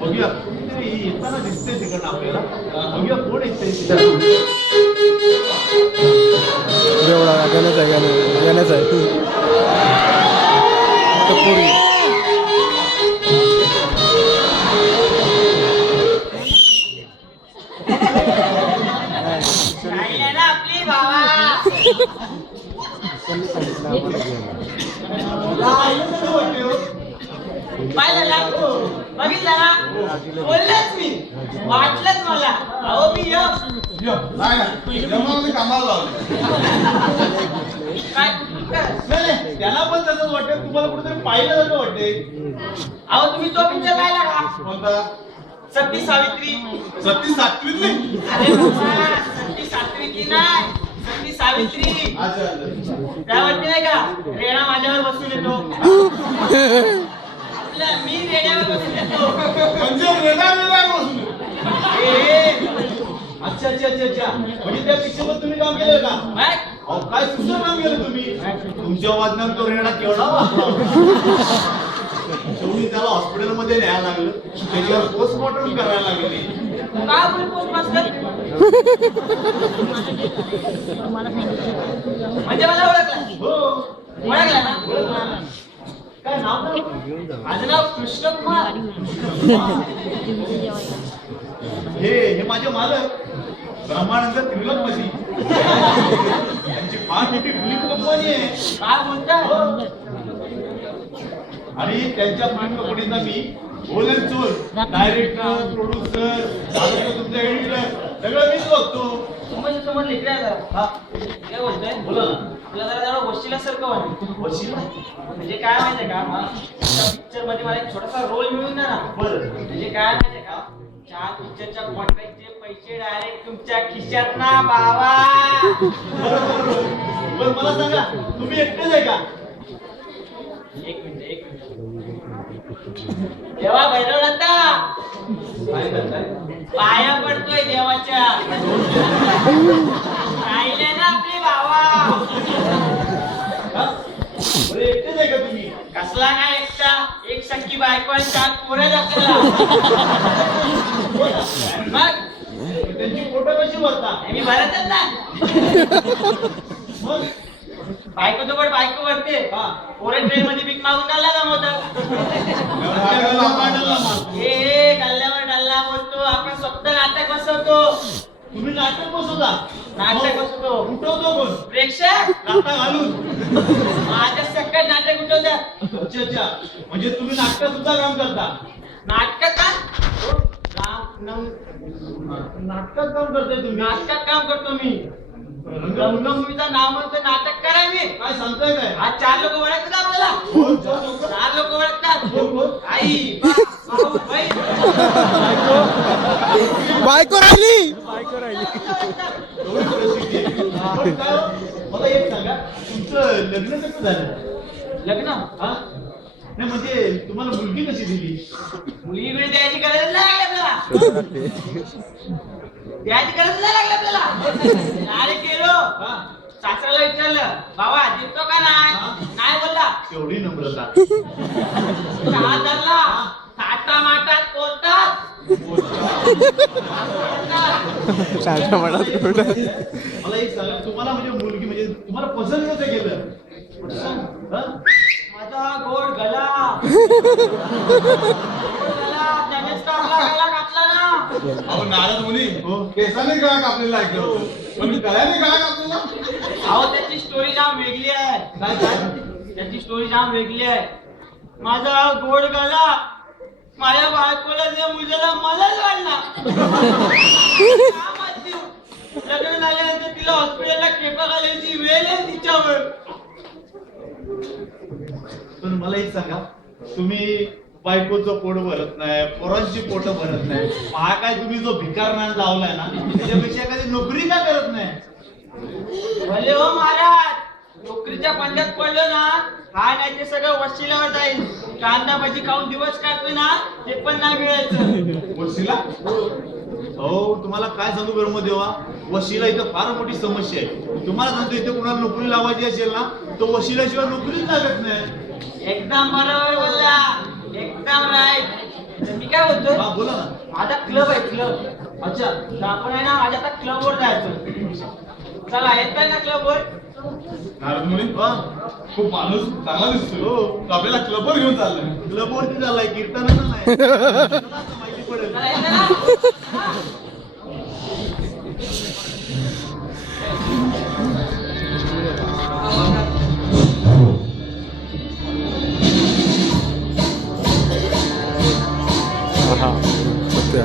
बघूया कुठेतरी येताना दिसतंय तिकडनं आपल्याला बघूया कोण येतंय एवढा गाण्याचा आहे गाण्याचा आहे पूर्वी आपली बाबा पाहिलं ना बघितलं ना बोललेच मी वाटलंच मला अहो मी नाही जमावने कामाला लावले काय नाही त्याला पण तसंच वाटतंय तुम्हाला कुठेतरी पाहिलं जातं वाटतंय अहो तुम्ही तो पिक्चर पाहिला का कोणता सती सावित्री सती सातवीतली अरे बाबा, सती सावित्री नाही सती सावित्री अच्छा अच्छा त्यावरती नाही का रेणा माझ्यावर बसून येतो आपल्या मी रेड्यावर बसून येतो म्हणजे रेडा बसून अच्छा अच्छा अच्छा अच्छा म्हणजे त्या पिक्चरवर तुम्ही काम केलं का मग अहो काय सुंदर काम केलं तुम्ही तुमच्या वादनात तो रेडा केवढा वाचला होता. शेवटी त्याला हॉस्पिटलमध्ये न्यायला लागलं त्याच्यावर पोस्टमॉर्टम करायला लागले काय बोल पोस्ट मास्तर म्हणजे मला ओळखला हो ओळखला ना काय नाव काय? माझं नाव कृष्ण कुमार हे माझे मालक ब्रह्मानंद त्रिलोकपती त्यांची फार मोठी फिल्म कंपनी आहे काय बोलताय आणि त्यांच्या फिल्म कंपनीचा मी बोल अँड चोल डायरेक्टर प्रोड्युसर तुमचा एडिटर सगळं मीच बघतो समोर समोर लिहिलं हा काय बोलतोय बोला ना आपला जरा वशिला सारखं वाटतं वशील म्हणजे काय माहितीये का पिक्चर मध्ये मला एक छोटासा रोल मिळून द्या ना बरं म्हणजे काय माहितीये का चार पिक्चरच्या कॉन्ट्रॅक्टचे पैसे डायरेक्ट तुमच्या खिशात ना बाबा बरं मला सांगा तुम्ही एकटेच आहे का एक मिनिट देवा भैरवनाथा काय करताय पाया पडतोय देवाच्या राहिले ना आपले भावा हा? बरं एकटेच आहे का तुम्ही कसला काय एकटा एक सख्खी बायको आणि चार पोरं आपल्याला मग त्यांची फोटो कशी भरता मी भरतच ना मग बायको सोबत बायको भरते हा पोरं ट्रेन मध्ये भीक मागून चालला का मोठा पाडला मारतो. हे गल्ल्यावर डल्ला बोलतो आपण स्वतः नाटक बसवतो तुम्ही नाटक बसवता नाटक बसवतो उठवतो कोण प्रेक्षक लाथा घालून माझ्या सकट नाटक उठवतात अच्छा अच्छा म्हणजे तुम्ही नाटकात सुद्धा काम करता नाटक का नाटकात काम करताय तुम्ही नाटकात काम करतो मी रंगभूमीचं नाव म्हणतो नाटक करा मी काय सांगताय काय आज चार लोक ओळखतात आपल्याला कोण? कोण? कोण? चार लोक ओळखतात कोण? कोण? आई बाप, भाऊ बहीण बायको राहिली एवढी प्रसिद्धी आहे. पण काय हो? मला एक सांगा तुमचं लग्न कसं झालं लग्न हा नाही म्हणजे तुम्हाला मुलगी कशी दिली मुलगी बिळी द्यायची गरज नाही लागली आपल्याला द्यायची गरज नाही लागली आपल्याला अरे गेलो हा सासऱ्याला विचारलं बाबा देतो का नाही नाही बोलला एवढी नम्रता चहा धरला ताटा माटात कोणतात मला एक सांगा तुम्हाला म्हणजे मुलगी म्हणजे तुम्हाला पसंत कसं केलं हा? माझा गोड गला गोड गला त्यानेच कापला गला कापला ना अहो नारद मुनी केसाने गळा कापलेला ऐकलं होतं पण गळ्याने गळा कापलेला अहो त्याची स्टोरी जाम वेगळी आहे काय काय त्याची स्टोरी जाम वेगळी आहे माझा गोड गला माझ्या बायकोला जे मुलाला मलाच वाढला का माहिती? लग्न झाल्यानंतर तिला हॉस्पिटलला खेपा घालायची वेळ आहे तिच्यावर पण मला एक सांगा तुम्ही बायकोचं पोट भरत नाही पोरांची पोट भरत नाही हा काय तुम्ही जो भिकारमान लावलाय ना त्याच्यापेक्षा एखादी नोकरी का करत नाही भले हो महाराज नोकरीच्या पंजात पडलो ना हा नाही ते सगळं वशिल्यावर जाईल कांदा भाजी खाऊन दिवस काढतोय ना ते पण नाही मिळायचं वशिला हो तुम्हाला काय सांगू गरम देवा वशिला इथं फार मोठी समस्या आहे तुम्हाला सांगतो इथे कुणाला नोकरी लावायची असेल ना तो वशिल्याशिवाय नोकरीच लागत नाही एकदम बरोबर बोलला एकदम राईट तर मी काय बोलतोय हा बोला ना माझा क्लब आहे क्लब अच्छा तर आपण आहे ना माझ्या आता क्लबवर जायचं चला येत आहे ना क्लबवर नारद मुनी हा खूप माणूस चांगला दिसतोय हो तो आपल्याला क्लबवर घेऊन चाललाय क्लबवरती झालाय कीर्तनाचा नाही माहिती पडेल चला येतं ना हा सत्य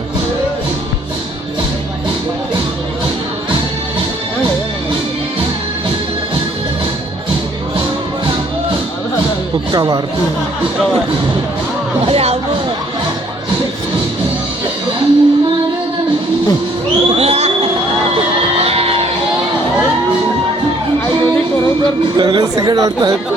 हुक्का बार अरे अबो सगळे सिगरेट वाटतायत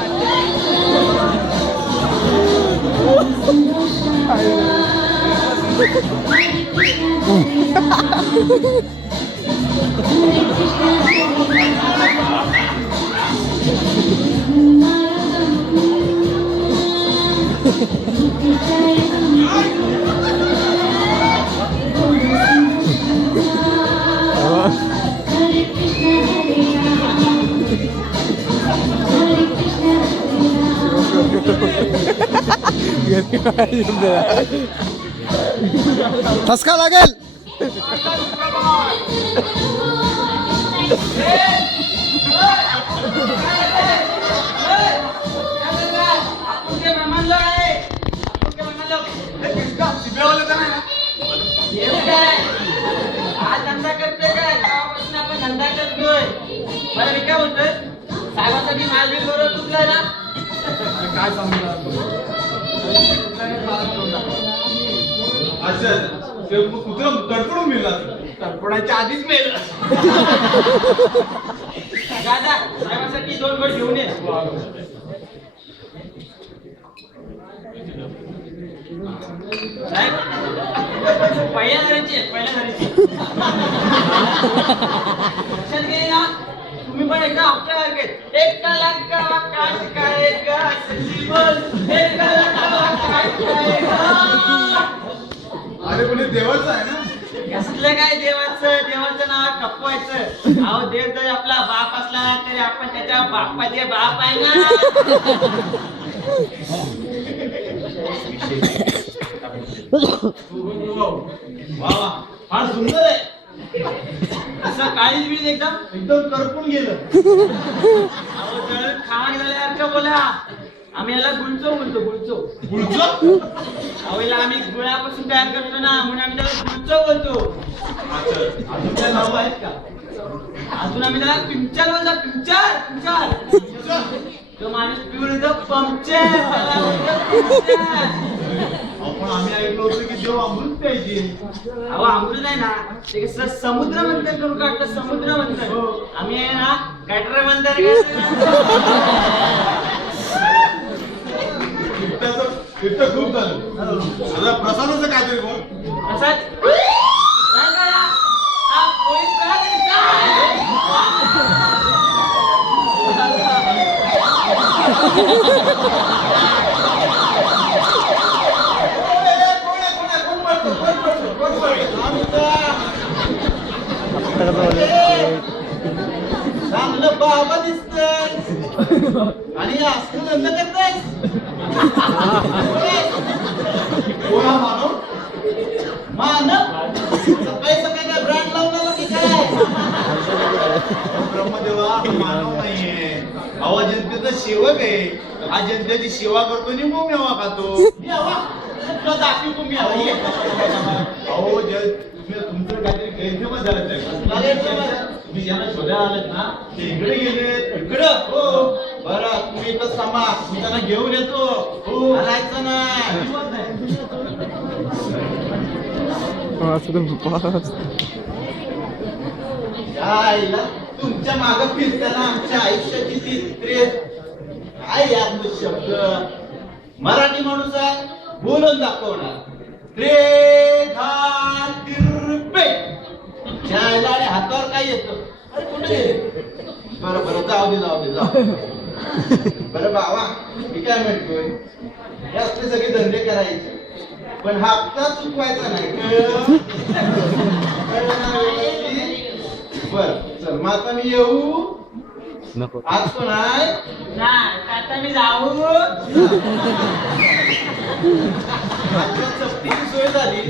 ठसका लागेल धंदा करतोय काय तेव्हापासून आपण धंदा करतोय मला मी काय बोलतोय साहेबासाठी माल बिल बरोबर तुटलाय ना काय सांगणार अच्छा ते कुत्रा कडकडून मिळला तडपडायच्या आधीच मेल दादा साहेबासाठी 2 गोट घेऊन ये साहेब पहिल्या धरायची लक्षात गेली ना तुम्ही पण एकदा आपल्या एक लाख अरे पण हे देवाचं आहे ना कसलं काय देवाचं नाव खपवायचं अहो देव जरी आपला बाप असला तरी आपण त्याच्या बापाचे बाप आहे ना वा वा फार सुंदर आहे असं काळीच बीज एकदम एकदम करपून गेलं अहो जळून खाण झाल्यासारखं बोला आम्ही याला गुळचो म्हणतो गुळचो पुढचं अहो याला आम्ही गुळापासून तयार करतो ना म्हणून आम्ही त्याला गुळचो बोलतो अजून काय नाव आहेत का अजून आम्ही त्याला पिंचर बोलतो पिंचर तो माणूस पिऊन येतो पंक्चर त्याला बोलतो पिंचर. आपण आम्ही ऐकलं होतं की देव अमृत प्यायचे अहो अमृत आहे ना ते कसं समुद्र मंथन करून काढतं समुद्र मंथन आम्ही आहे ना गटर मंथन इतकं खूप झालं आता प्रसादाचं काहीतरी बोल प्रसाद काय करा हा पोलीस करा तरी काय चांगलं बाबा दिसतंय आणि असं धंदा करताय कोणा मानव सकाळी सकाळी काय ब्रँड लावून आला की काय ब्रह्मदेवा हा मानव नाहीये अहो जनतेचा सेवक आहे हा जनतेची सेवा करतो आणि मग मेवा खातो तुला दाखवी तुम्ही अहो तुमचं काहीतरी गैरसमज झालं तुम्ही ज्यांना शोधायला आलेत ना ते इकडे गेले इकडं हो बरं तुम्ही इथं थांबा मी त्यांना घेऊन येतो हो आलायचं नाही तुमच्या माग फिरताना आमच्या आयुष्याची ती त्रेस काय याद शब्द मराठी माणूस आहे बोलून दाखवणार जायला आणि हातावर काय येतं अरे कुठे बरं बरं जाऊ दे बरं बाबा मी काय म्हणतोय हे असले सगळे धंदे करायचे पण हप्ता चुकवायचा नाही बर चल मग आता मी येऊ नको आज पण आहे नाही आता मी जाऊ आजच्या चपटीची सोय झाली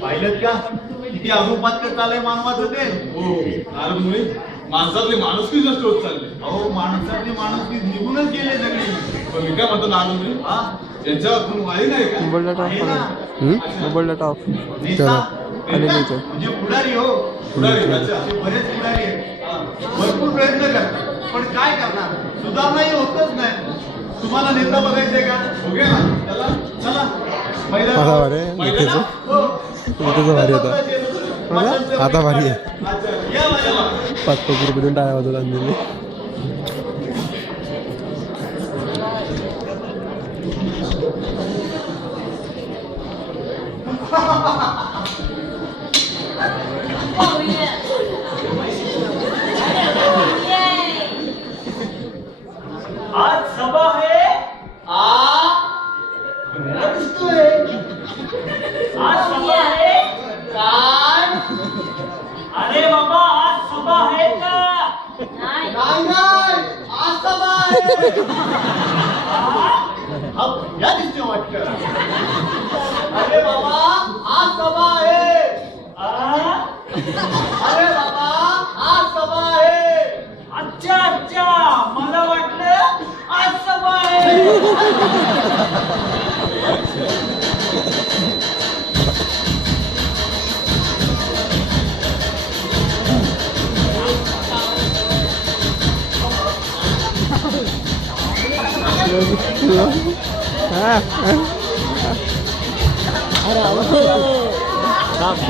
पाहिलं का किती अनुपात चालय मानवाचं ते हो कारण मुळे माणसातली माणुसकी नष्ट होत चालली अहो माणसातली माणुसकी निघूनच गेले सगळी पण मी काय म्हणतो नानू मुळे हा त्यांच्यावर कोण वारी नाही का मोबाईल डाटा आहे ना. ऑफ मोबाईल डाटा ऑफ नेता आणि नीचे. म्हणजे पुढारी हो पुढारी, अच्छा. असे बरेच पुढारी आहेत भरपूर प्रयत्न करतात पण काय करणार सुधारणाही होतच नाही तुम्हाला नेता बघायचंय का बघूया ना. चला चला पहिला आता भारी आहे मैदानात? नीचेचं. हो. नीचेचं भारी होता माणसांचं- आता भारी आहे. अच्छा, या माझ्या 5 रुपये टाळ्या वाजवत आणलेली. आज सभा आहे. दिसतोय आज सभा आहे. काय अरे बाबा आज सभा आहे का? नाही नाही आज सभा आहे हा या दिसते वाटतं अरे बाबा आज सभा आहे आ? अरे बाबा आज सभा आहे अच्छा अच्छा मला वाटलं आज सभा आहे.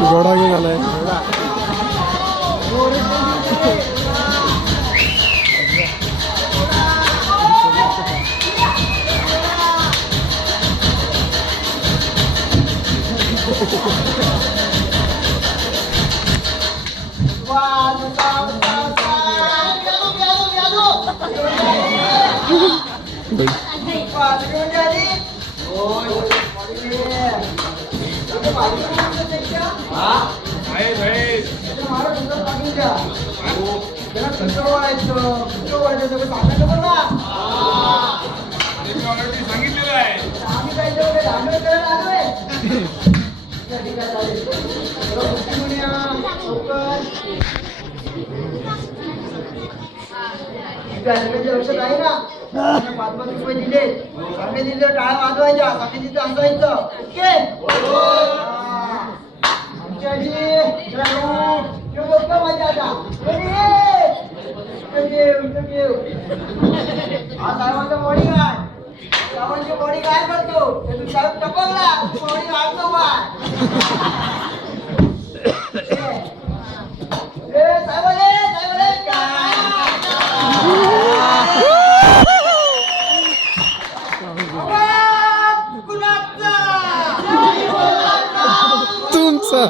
घोडा घेऊन आलाय. सांगितलेलं आहे. लक्षात आहे ना 5-5 रुपये दिले आम्ही दिले टाळ्या वाजवायच्या बाकी तिथे असायचं ओके आमच्या मजा आता हा साहेबांचा बॉडी गार्ड साहेबांची बॉडी काय करतो साहेब टपकला बॉडी गार्डतो तुमचं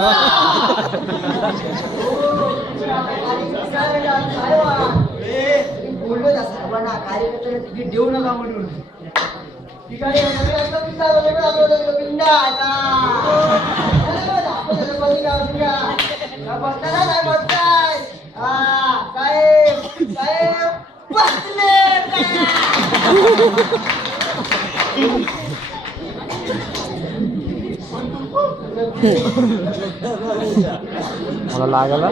बोललो ना साहेबांना कार्यकर्त्याला तिकीट देऊ नका म्हणून ठिकाणी मला लागला.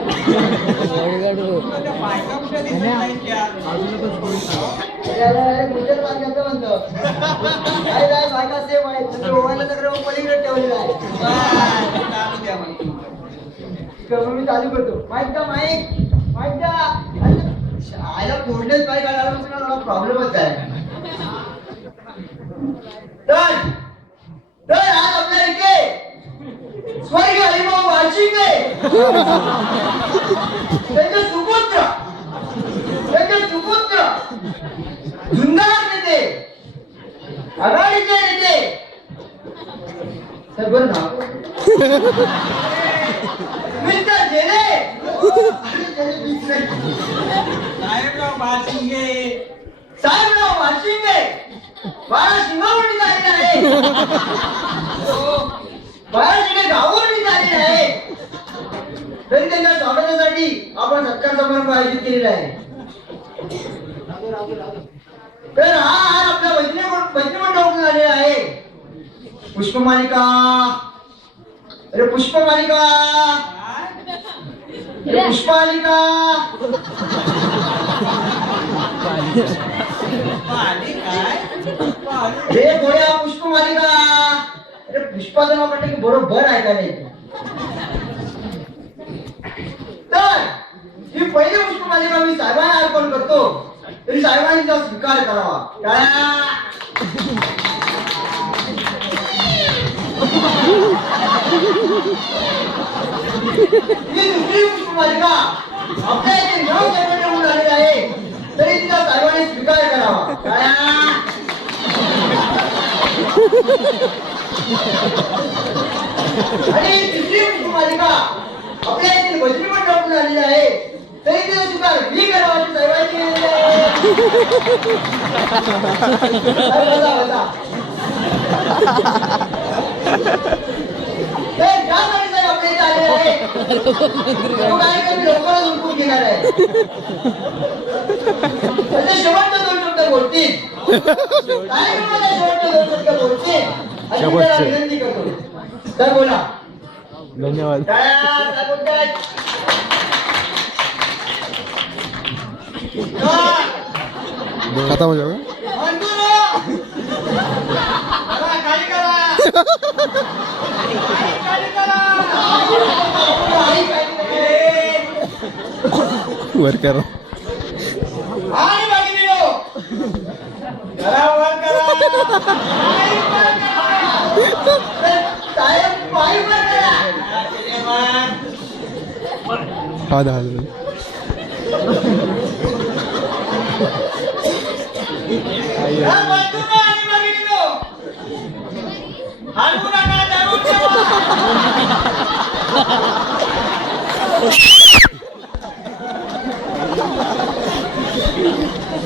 मी चालू करतो माईक का माईक माईक का आयला कोणत्याच बाईक आला प्रॉब्लेमच आहे तर आज आपल्या इथे स्वर्गीय हरिभाऊ वाळशिंगे त्यांचे सुपुत्र जुन्नर नेते आघाडीचे नेते सर बरं नाव मिस्टर जेले साहेबराव बाळशिंगे साहेबराव वाळशिंगे बाळा शिंगावणी झाली आहे बाळाशिंगे गावावणी झाली आहे तरी त्यांच्या स्वागतासाठी आपण सत्कार समारंभ आयोजित केलेला आहे तर हा हार आपल्या वैज्ञानिक झालेला आहे पुष्पमालिका अरे पुष्पमालिका अरे पुष्पमालिका हे गोळ्या पुष्पमालिका अरे पुष्पाचं नाव म्हटलं की बरोबर ऐकायला येतं पहिली पुष्पमालिका मी साहेबांना अर्पण करतो तरी साहेबांनी तिचा स्वीकार करावा. टाळ्या. ही दुसरी पुष्पमालिका आपल्या इथे न जन्मले होऊन आलेली आहे तरी तिचा साहेबांनी स्वीकार करावा. टाळ्या. आणि तिसरी पुष्पमालिका आपल्या येथील वज्रपट टाकून आलेली आहे तरी तिचा स्वीकार मी करावा अशी साहेबांची विनंती आहे. बसा. ज्यासाठी साहेब आपल्या इथे आले आहे तो कार्यक्रम लवकरच उरकून घेणार आहे. त्याचे शेवटचे 2 शब्द बोलतील. कार्यक्रमाचे शेवटचे 2 शब्द बोलतील अशी त्याला विनंती करतो. तर बोला. धन्यवाद. टाळ्या. काय बोलतायत? खाता म्हणजे वर करा. आणि भगिनीनो, करा वर करा. साहेब पायी वर करा. हा दहा झाले. या बंधूंनो आणि भगिनीनो, हलवू नका, धरून ठेवा.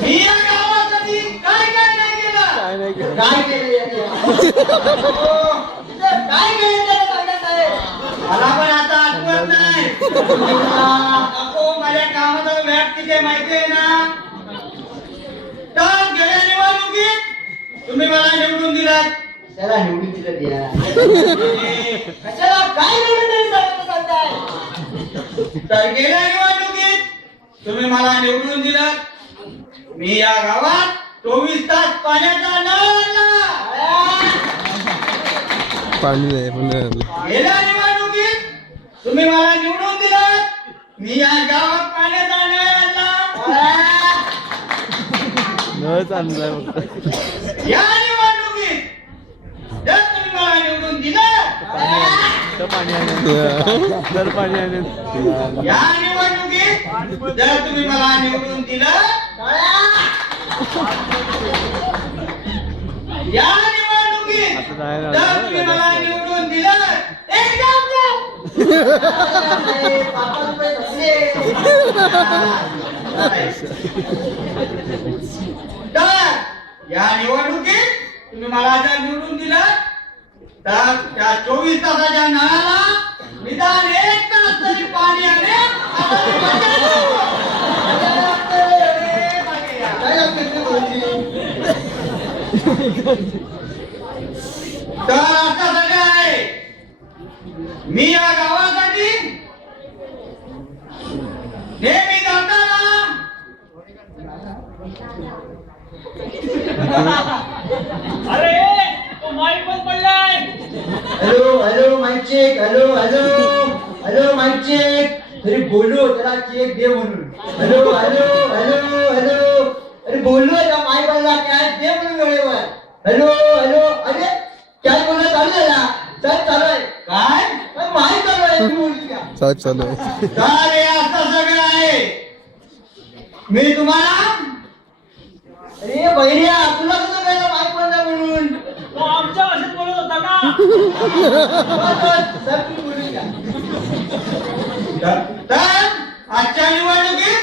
मी या गावासाठी काय काय नाही केलं. काय केले यांनी? काय केले त्याला सांगत आहे. मला पण आता आठवत नाही. नको, माझ्या कामाचा व्याप किती आहे माहिती आहे ना. तर गेल्या निवडणुकीत तुम्ही मला निवडून दिलात. त्याला निवडून दिलं द्या. कशाला काय निवडून तरी सांगताय. तर गेल्या निवडणुकीत तुम्ही मला निवडून दिलात. मी या गावात 24 तास पाण्याचा नळ आणला. पाणी नाही पण गेल्या निवडणुकीत तुम्ही मला निवडून दिलात. मी या गावात पाण्याचा नळ आणला. नळच आणलाय फक्त. या निवडणुकीत जर तुम्ही मला निवडून दिलं, तर पाणी आणेल. तर पाणी आणेल. या निवडणुकीत जर तुम्ही मला निवडून दिलं, या निवडणुकीत जर तुम्ही मला निवडून दिलं, तर या निवडणुकीत तुम्ही मला जर निवडून दिलं तर त्या 24 तासाच्या नळाला निदान 1 तास तरी पाणी आणेल. तर असं सगळं आहे. मी या गावासाठी नेहमी जाताना अरे तो माईक पण पडलाय. Hello hello mike check. Hello hello hello mike check. तरी बोललो त्याला चेक दे म्हणून. Hello hello hello hello. अरे बोललो त्या माईक वाला काय दे म्हणून वेळेवर. Hello hello. अरे काय बोलणं चालू झाला. साहेब चालू आहे. काय माईक चालू आहे. तू बोलली का? साहेब चालू आहे. तर हे असं सगळं आहे. मी तुम्हाला अरे बहिऱ्या तुला कसं कळलं माईक बंद म्हणून. तो आमच्या भाषेत बोलत होता ना. सर तू बोलली का? तर आजच्या निवडणुकीत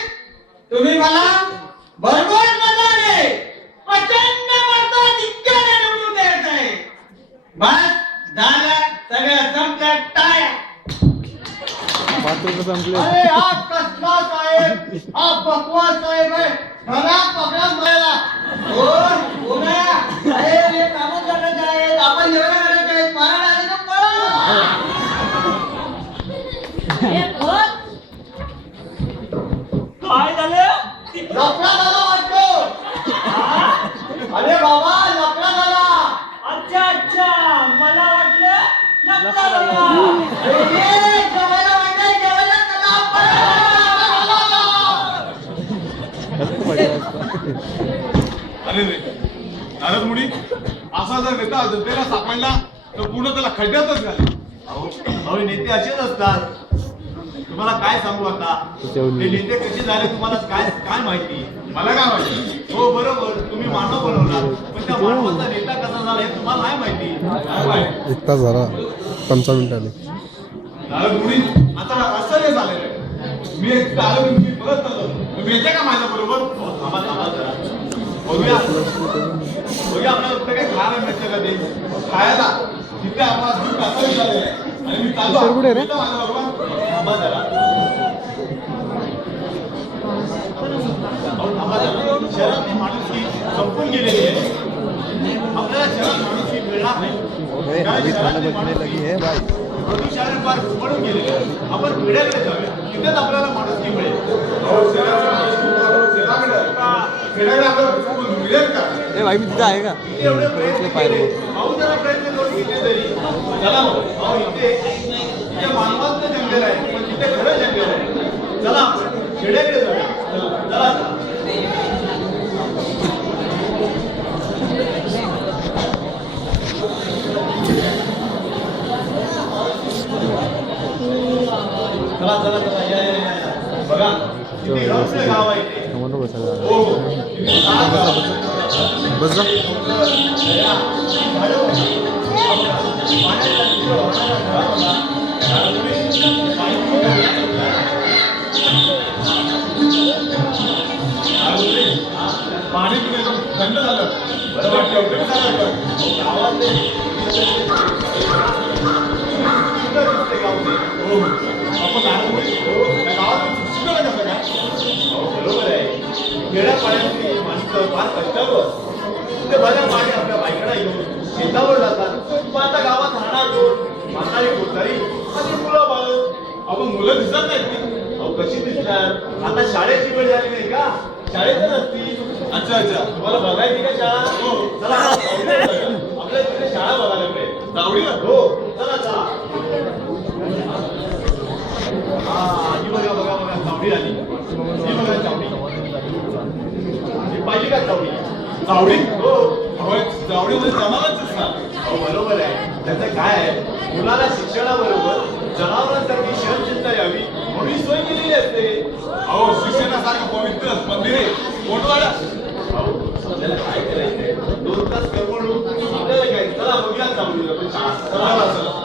तुम्ही मला भरघोस मताने प्रचंड मतात इतक्याने निवडून द्यायचं आहे. बस झालं, सगळं संपलं. टाळ्या. 5 रुपये संपले. अरे हा कसला साहेब. हा बकवास साहेब आहे. मला पकडा मिळाला. कोण आहे? साहेब हे कामं करायचे आहेत. आपण जेवण करायचे आहेत. मारायला आले तर पळा. काय झालं? लफडा झाला वाटतो. अरे बाबा लफडा झाला. अच्छा अच्छा, मला वाटलं लफडा झाला. जेवायला वाटलंय. जेवायला चला. पळा. अरे रे नारद मुनी असा जर नेता जनतेला सापडला तर पूर्ण त्याला खड्ड्यातच घाल. अहो नेते असेच असतात. तुम्हाला काय सांगू आता ते नेते कसे झाले तुम्हाला काय काय माहिती. मला काय माहिती. हो बरोबर तुम्ही मानव बनवला पण त्या मानवाचा नेता कसा झाला हे तुम्हाला नाही माहिती. काय माहिती? 1 तास झाला 5 मिनिटांनी. नारद मुनी आता असं हे झालेलं आहे. मी एक आलो मी परत आलो तुम्ही येते का माझ्या बरोबर. थांबा थांबा जरा बघूया बघूया आपल्याला कुठे काही खायला मिळतं का ते. खायला तिथे आम्हाला दूध असं झालेलं आहे आणि मी चाललो सर कुठे रे? येतो माझ्या बरोबर. थांबा जरा अहो, थांबा जरा शहरातली माणुसकी संपून गेलेली आहे. आपल्याला शहरात माणुसकी मिळणार नाही. कारण शहरातली माणुसकी प्रदूषणाने फार पडून गेलेली आहे. आपण खेड्याकडे जाऊया तिथेच आपल्याला माणुसकी मिळेल. अहो, शहराकडे आपल्याला मिळेल का. ए भाई मी तिथे आहे का. इथे एवढे प्रयत्न केले अहो जरा प्रयत्न करून घेतले तरी चला मग. अहो इथे मानवाचं जंगल आहे पण तिथे खरं जंगल आहे. चला आपण खेड्याकडे जाऊया. चला चला चला चला चला या बघा किती रमणीय गाव आहे ते. म्हणून बसायला. हो हो किती छान गाव आहे. बस जा. पाणी तुम्ही थंड झालं बरं वाटतं एवढं झालं गावातले सुंदर दिसते गाव ते. हो आपण नारळमुळी गावात सुद्धा कसं काय. अहो, बरोबर आहे खेड्यापाड्यातली माणसं फार कष्टाळू असतात. ते बऱ्या पाणी आपल्या बायकडा घेऊन शेतावर जातात. मग आता गावात राहणार कोण म्हातारी कोतारी आणि मुलं बाळ. आपण मुलं दिसत नाहीत ती. अहो कशी दिसणार आता शाळेची वेळ झाली नाही का. शाळेतच असती. अच्छा अच्छा तुम्हाला बघायची का शाळा. हो चला आपल्या तिथे शाळा बघायला मिळेल. जावडीला हो चला चला. हा ही बघा बघा बघा चावडी आली. ही बघा चावडी. ही पाहिली का चावडी. जावडी हो होय जावडीमध्ये जमावच दिसणार. अहो बरोबर आहे. त्याचं काय आहे मुलाला शिक्षणाबरोबर जनावरांसाठी शरणचिंता यावी म्हणून सोय केलेली असते. अहो शिक्षणासारखं पवित्र मंदिर आहे कोटवाडा. अहो आपल्याला काय करायचंय 2 तास करमणूक आपल्याला काय. चला बघूया चावडीला पण शाळा. चला चला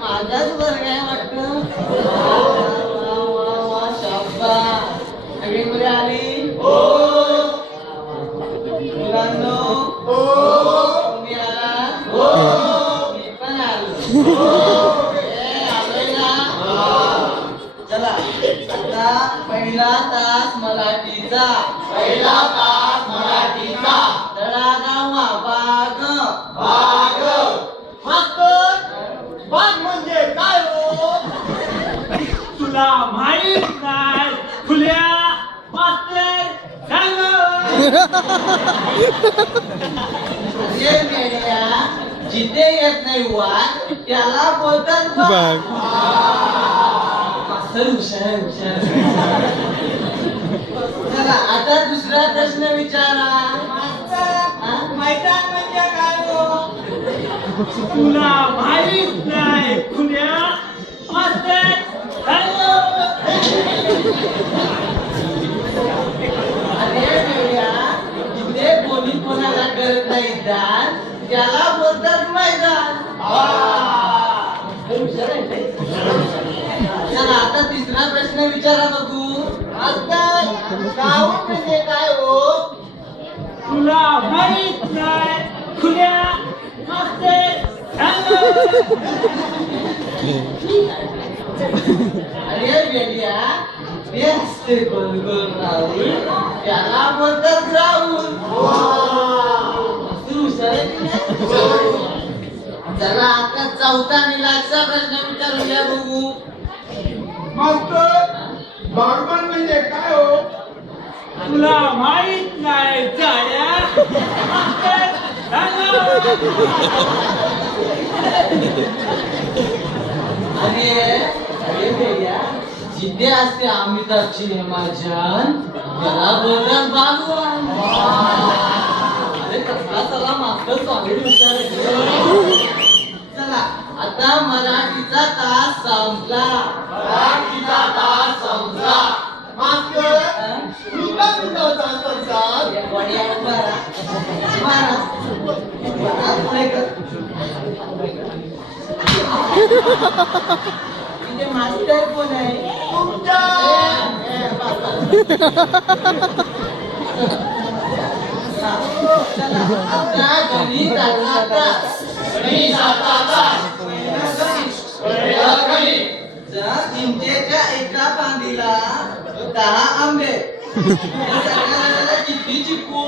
माझाच वर्ग आहे वाटतं. सगळी मुले आली. मुलांनो तुम्ही आला. मी पण आलो. आलोय ना. चला आता पहिला तास मराठीचा. धडा गावा बाग. बाग म्हणजे काय हो. तुला माहित नाही खुल्या मास्तर ये मेल्या, जिथे येत नाही वाट त्याला बोलतात बाग. मास्तर हुशार चला आता दुसरा प्रश्न विचारा. मैदान म्हणजे काय हो. तुला माहित नाही खुल्या मास्तर अरे मेल्या, जिथे कोणी कोणाला करत नाही दान त्याला बोलतात मैदान. हुशार आहे ते. चला आता तिसरा प्रश्न विचारा बघू. मास्तर गाव म्हणजे काय हो. तुला माहित नाही खुल्या मास्तर अरे बेलिया, हे असते गोल गोल राहुल त्याला बोलतात राहुल तू हुशार आहे की नाही? चला आता चौथा निलाचा प्रश्न विचारूया बघू. मास्तर बागबान म्हणजे काय हो? तुला माहित नाही झाल्या मास्तर, धन्यवाद. अरे भैया जिथे असते अमिताभची हेमाजान त्याला बोलतात बागवान. अरे कसला चला मास्तर सॉलिड हुशार आहे. चला आता मराठीचा तास संपला. मास्तर मी का तुझा सांगतात वड्या मारा मारा पुढे कर. इथे मास्टर कोण आहे? तुमच्या चला आता गणिताचा तास. जर चिंचेच्या एका फांदीला 10 आंबे या सगळ्याला किती चिकू?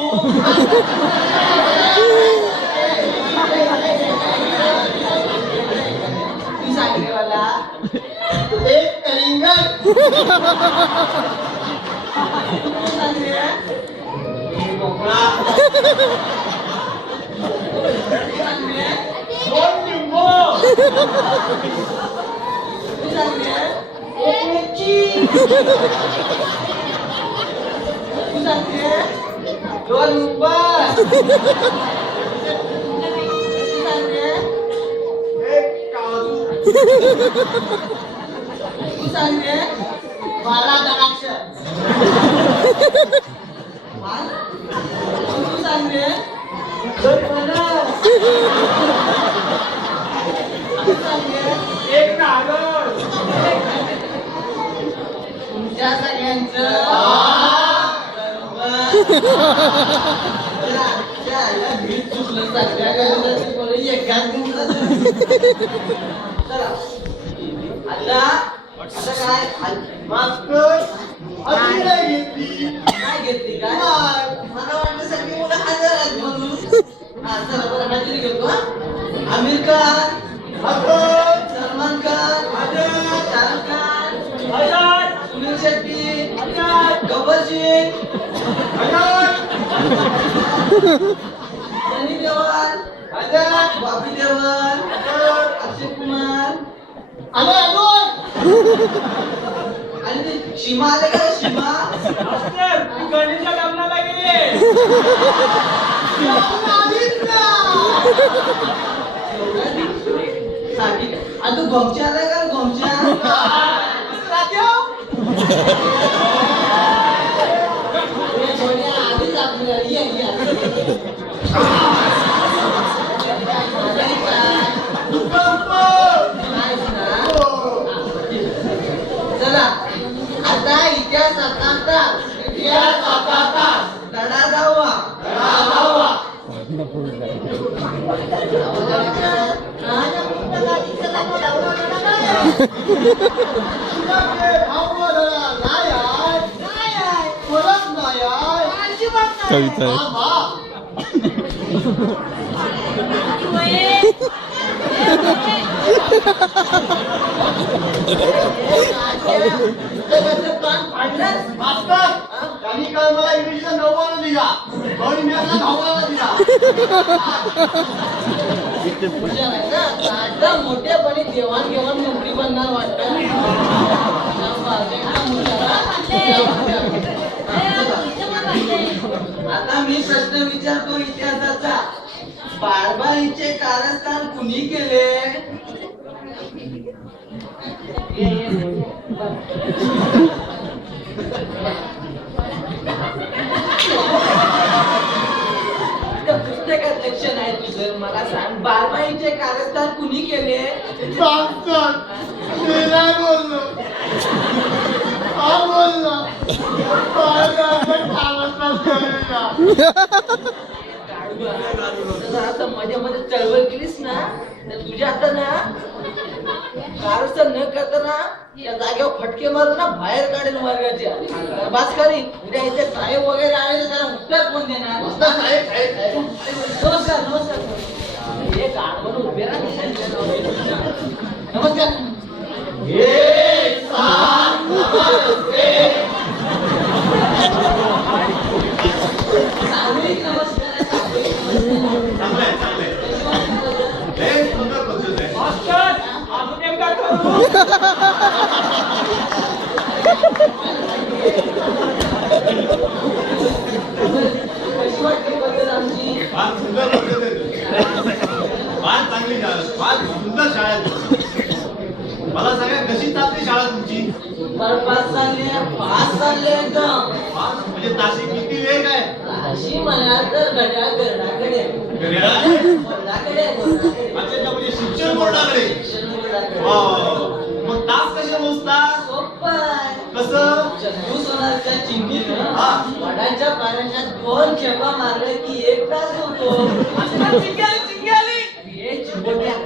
तू सांगते मला. एक कलिंगड तू सांगते कोकणा तू सांगते दोन लिंबू. तू सांगते एक मिरची. तू सांगते 2 रुपये. तू सांगते एक काजू तू सांगते 12 द्राक्ष. तू सांगते 2 फणस. तू सांगते एक नारळ. तुमच्या सगळ्यांचं भीत चुकलं सगळ्या गणिताचे पोरं एकाच दिवसात. चला आता आता काय मास्तर अशी नाही घेतली काय घेतली काय मला वाटलं सगळी मुलं हजर आहेत म्हणून. हा चला बरं हजेरी घेतो. हा आमिर खान, मास्तर सलमान खान, शाहरुख खान, आझाद. सुनील शेट्टी, गब्बर सिंग, सनी देओल, बॉबी देओल, अक्षय कुमार आणि ते सीमा आले का सीमा? मास्तर, ती गणेशच्या लग्नाला गेले. साठी आणि तू गमच्या आलाय का गमच्या? आधीच आपल्याला चला आता इतिहासाचा धडा जाऊया. कविता आहे. मास्तर त्यांनी काल मला इंग्लिशचा 9 दिला आणि मी आता 10 दिला. आता मोठेपणी देवाणघेवाण मंत्री बनणार वाटतं. आता मी प्रश्न विचारतो इतिहासाचा. बाळबाईचे कारस्थान कुणी केले? पुस्तकात लक्ष नाही तुझं. मला सांग बाळबाईचे कारस्थान कुणी केले? मास्तर मी नाही बोललो हा बोलला आता माझ्यामध्ये चळवळ केलीस ना तर तुझ्या आता ना कारस्थान न करताना या जागेवर फटके मारून ना बाहेर काढेल वर्गाच्या बस करी उद्या इथे साहेब वगैरे आले तर त्याला उत्तर कोण देणार नमस्कार नमस्कार हे काढ म्हणून उभे राहा नमस्कार सामूहिक नमस्कार आहे, सामूहिक चांगलंय चांगलंय लय सुंदर पद्धत आहे मास्टर अजून एकदा करू कशी वाटली पद्धत आमची फार सुंदर पद्धत आहे तुझी. फार चांगली शाळा फार सुंदर शाळा आहे तुझी. मला सांगा कशी चालते शाळा तुमची बरपास चालले पास चालले एकदम फार म्हणजे ताशी किती वेळ काय अशी म्हणाल तर घड्याळ गर्णाकडे बोर्डाकडे अच्छा म्हणजे शिक्षण बोर्डाकडे वा, वा, वा. मग तास कसे मोजता सोपं आहे कसं चंदू सोनारच्या चिंगीनं हा. वडाच्या पाण्याच्या 2 खेपा मारल्या की 1 तास होतो हे चिंबोट्या.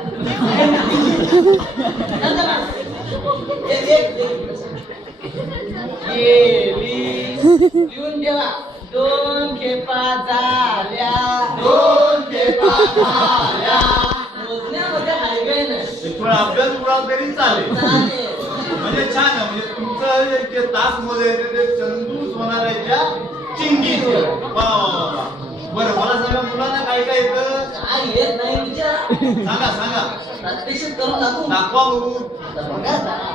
लिहून ठेवा 2 खेपा झाल्या मोजण्यामध्ये हायगाय नाही थोडा अभ्यास उडा तरी चालेल चालेल. म्हणजे छान आहे म्हणजे तुमचं जे तास मध्ये येते ते चंदू सोनाराच्या चिंगीचे वा, वा, वा, वा. बरं मला सांगा मुलांना काय काय येतं काय येत नाही विचार सांगा सांगा प्रत्यक्षित करून दाखवू दाखवा बघू आता बघा जरा.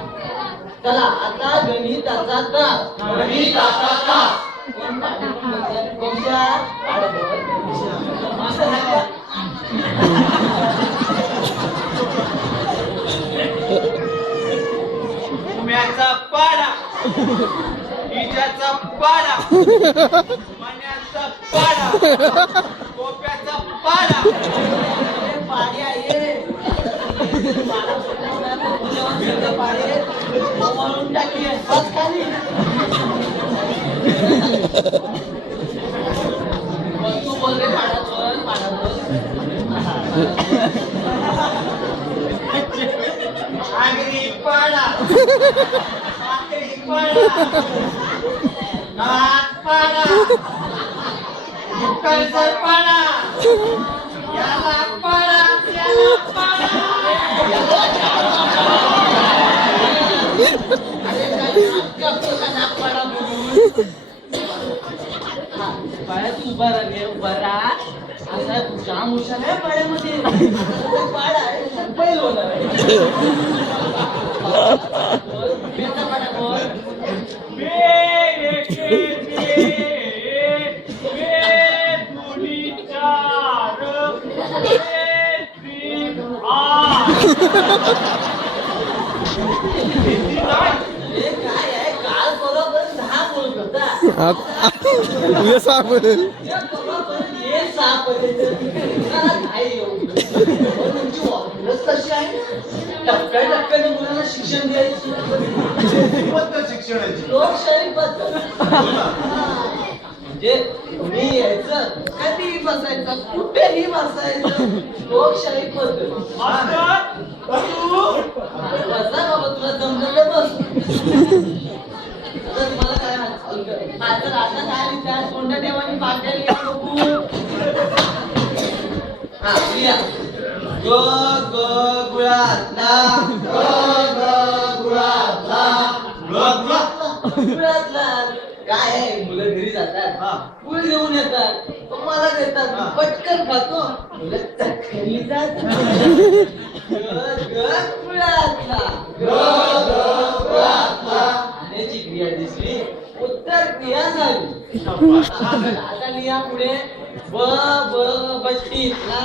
चला आता गणिताचा तास कोण पाठी कोण बसल्या? कोणत्या? आडवं. असं नाही का? उम्याचा पाडा इजाचा पाडा मण्याचा पाडा कोप्याचा पाडा अरे पाड्या ये. पाडा फुटला तर तुझ्यावर सगळे पाडे ओवाळून टाकले. बस खाली. मग तू बोल रे पाडा बोल. आगरी पाडा साखरी पाडा नाथ पाडा मुक्कलसर पाडा याला पाडा त्याला पाडा अरे काय करतो का नाक पाडा म्हणून? हा, पाया तू उभा राहा उभा राहा असा जाम हुशार आहे पाड्यामध्ये पाडा आहे बैल होणार आहे बोल, बेचा पाडा बोल. हे काय आहे काल बरोबर 10 बोल होता तुझे सांग या बरोबर हे 6 पर्यंत काय येऊ तुमची वापरच कशी आहे टप्प्याटप्प्याने मुलांना शिक्षण द्यायची ही पद्धत शिक्षणाची लोकशाही पद्धत हो ना? म्हणजे तुम्ही यायचं कधीही बसायचं कुठेही बसायचं लोकशाही पद्धत बसा बाबा तुला जमलं तर बस आता तुम्हाला काय आता आता काय विचार कोणत्या देवानी पाठ्या लिहा बघू हा लिहा ग ग गुळातला गुळातला काय आहे मुलं घरी जातात गुळ घेऊन येतात तो मला देतात पटकन खातो मुलं चटकनी जातात खाण्याची क्रिया दिसली उत्तर क्रिया झाली आता लिहा पुढे ब ब बट्टीतला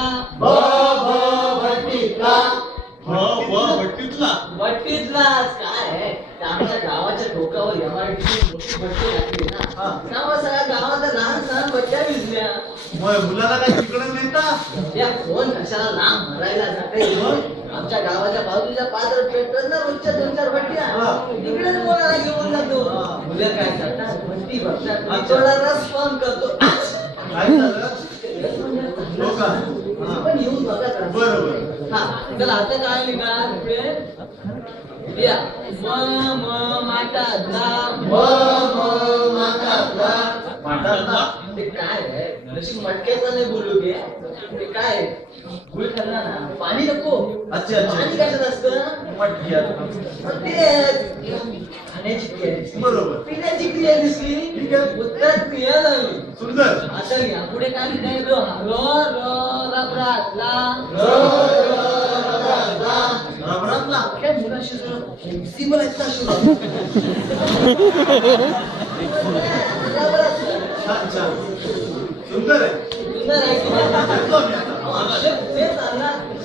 भट्टीतला काय आहे आमच्या गावाच्या डोक्यावर एमआरटी मोठी भट्टी लागली ना त्यामुळे सगळ्या गावात लहान सहान भट्ट्या भिजल्या मुलाला काय तिकडं नेता या कोण कशाला लांब भरायला जाते आमच्या गावाच्या बाजूच्या पात्र पेटत ना रोजच्या 2-4 भट्ट्या तिकडेच मुलाला घेऊन जातो मुलं काय करतात भट्टी भरतात थोडा रस पण करतो काय झालं हो का? पण येऊन बघा बरं हा चला आता काय लिहिणार पुढे या माटातला माटातला ते काय आहे नशीब मटक्याचं नाही बोललो गे ते काय गुळ खाल्ला ना पाणी नको अच्छा अच्छा पाणी कशात असतं मटक्यात ते खाण्याची क्रिया दिसली बरोबर. पिण्याची क्रिया दिसली ठीक आहे. उत्तर क्रिया झाली सुंदर आता घ्या पुढे काय लिहिलंय रबरबला काय मुलाशी फ्लेक्सिबल आहेत ना सुरू छान छान सुंदर आहे ऐकतो मी आता.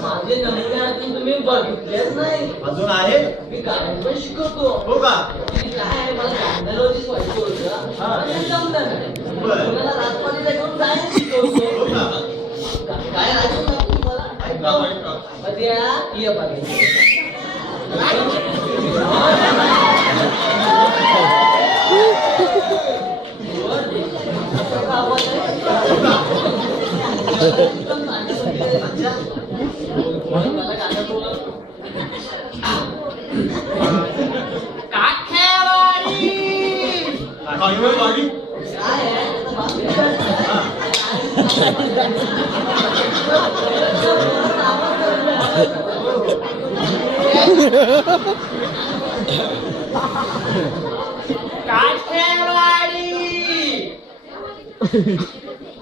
माझे नमुने अजून तुम्ही बघितलेच नाही अजून आहे मी गाणं पण शिकवतो हो का ते काय आहे, मला गायनॉलॉजिस्ट व्हायचं होतं पण ते जमलं नाही बरं. तुम्हाला राजपाटीला घेऊन गायन शिकवतो हो का काय ऐकून दाखवू तुम्हाला ऐका. कधी ये बघायचं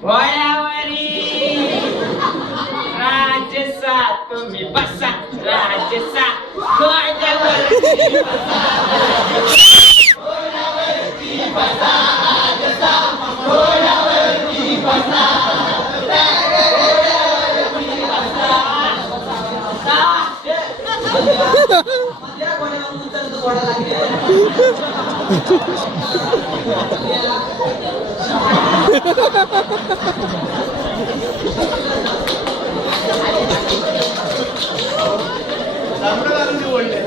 वाडी राजसा तुम्ही बसा राजसा चांगलं घालून निवडले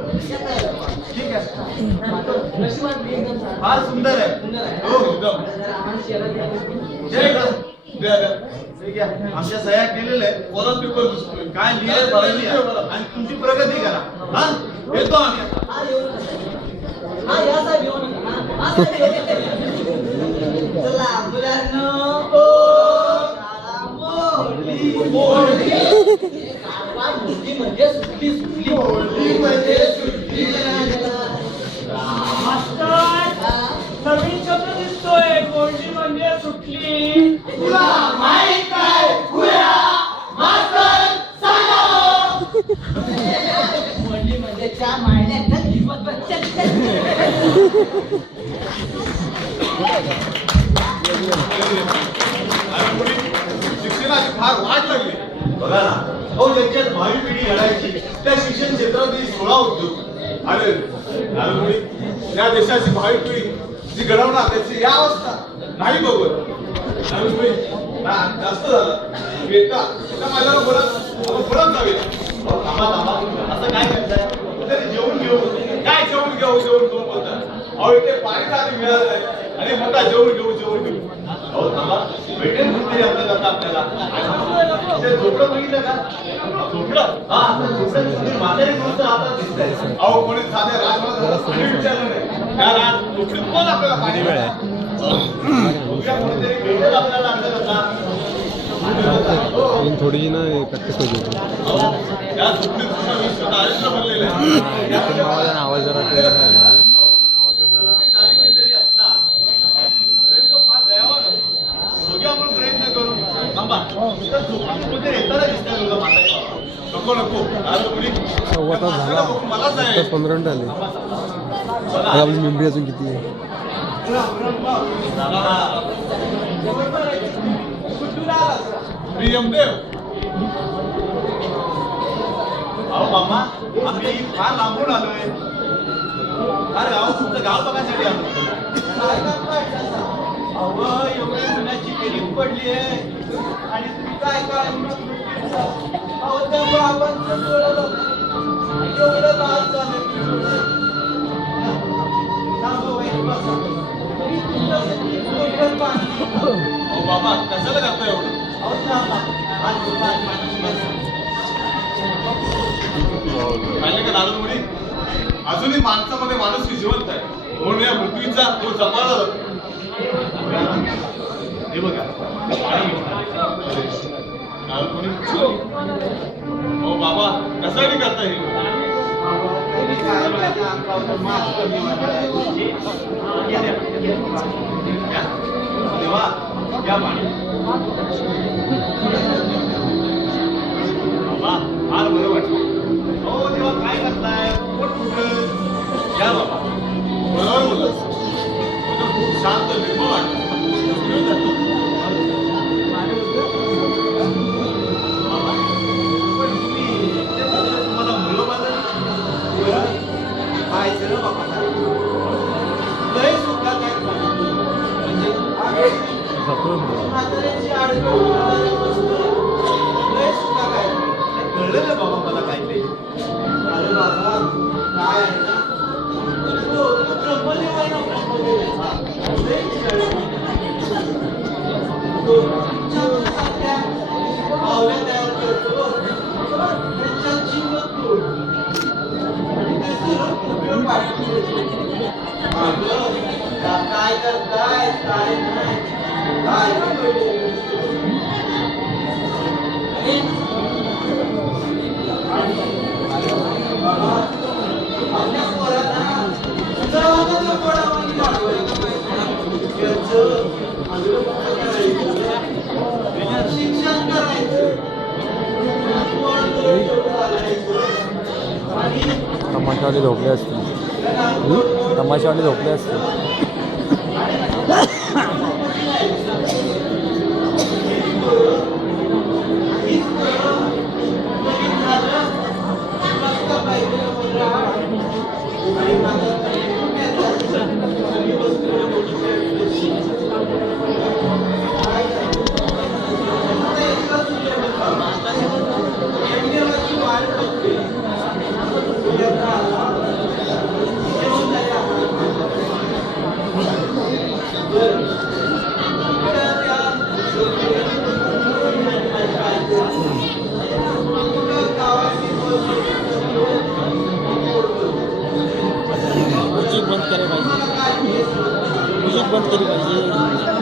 ठीक आहे फार सुंदर आहे हो एकदम ठीक आहे आमच्या सह्या केलेल्या आहेत परत पेपर दिसतोय काय लिहिलंय बरं लिहा आणि तुमची प्रगती करा हा येतो आम्ही आता. चला मुलांनो मोठी म्हणजे सुटली नवीन शब्द दिसतोय गोल्डी म्हणजे सुटली तुला माहित आहे खुया मास्तर सांगा मोठी म्हणजे त्या मायल्या जीवन शिक्षणाची फार वाट लागली बघा ना हो ज्यांच्यात भावी पिढी घडायची त्या शिक्षण क्षेत्रातील 16 उद्योग अरे नारळमुळी या देशाची भावी पिढी जी घडवणार त्याची या अवस्था नाही बघत नारळमुळी जास्त झालं येता त्या माझ्याला बोलत जावे थांबा थांबा असं काय करताय तरी जेवून घेऊ काय जेवण घेऊ दोन बोलतात अहो इथे पाणी आधी मिळालं नाही आणि म्हणता जेवण घेऊ हो थांबा भेटेल कुठेतरी आपल्याला आता आपल्याला ते झोपडं बघितलं का झोपडं हा झोपडं तुम्ही म्हातारी माणसं आता दिसताय अहो कोणी साधे राजमाता पाणी विचारलं नाही त्या राज झोपडीत कोण आपल्याला पाणी उद्या कुठेतरी भेटेल आपल्याला आपल्याला आता थोडी ना प्रॅक्टिस होती त्या झोपडीत तुझं विश्वात आयुष्य भरलेलं आहे आवाज जरा जरी असला तरी तो फार दयावान असतो. बघूया आपण प्रयत्न करू थांबा तर झोपून कुठे येताना दिसतंय तुझं म्हातारी नको नारळमुळी सव्वा तास झाला मलाच आहे 15 मिनिट आले आता आपली मेमरी अजून किती आहे प्रियमदेव अहो मामा आम्ही फार लांबून आलोय अरे गाव तुमचं गाव बघायसाठी आलो अहो एवढी मुलाची केली पडली आहे आणि तुम्ही काय काय अहो त्या बाबांचं डोळं एवढं लाल झालं बाबा कशाला करता एवढं अहो थांबा. आज दुपार पाणी पाहिले का नारद मुनी अजूनही माणसामध्ये माणूस जिवंत आहे म्हणून या पृथ्वीचा तो जपाळला जातो हे बघा नारद मुनी हो बाबा कशासाठी करता हे देवा या पाणी बाबा फार बरं वाटलं हो देवा काय करताय पोट फुटलं या बाबा बरोबर बोललास तुझं खूप शांत निर्मळ वाटतं बाबा पण तुम्ही ते सगळं तुम्हाला मुलं बाळं खायचं ना बाबा लय सुखात आहेत बाबा. म्हणजे म्हाताऱ्यांची आडवं लय सुखात आहेत. कळलं ना बाबा मला काय ते अरे बाबा काय आहे ना तो ब्रह्मदेव आहे ना ब्रह्मदेव लय खेळ. तो तुमच्यासारख्या पावल्या तयार करतो त्यांच्या जीवन तोड आणि त्याचे उपयोग वाटतो. काय करताय काय नाही काय बाबा आपल्या पोरांना जवळजवळ पोरावानी दाखवायला पाहिजे. याचं अग्रपक्ष करायचं, शिक्षण करायचं, पोर तेवढं घालायचं आणि तमाशावाले झोपले असतील तमाशावाले झोपले असतील म्युझिक बंद केलं पाहिजे म्युझिक बंद केली पाहिजे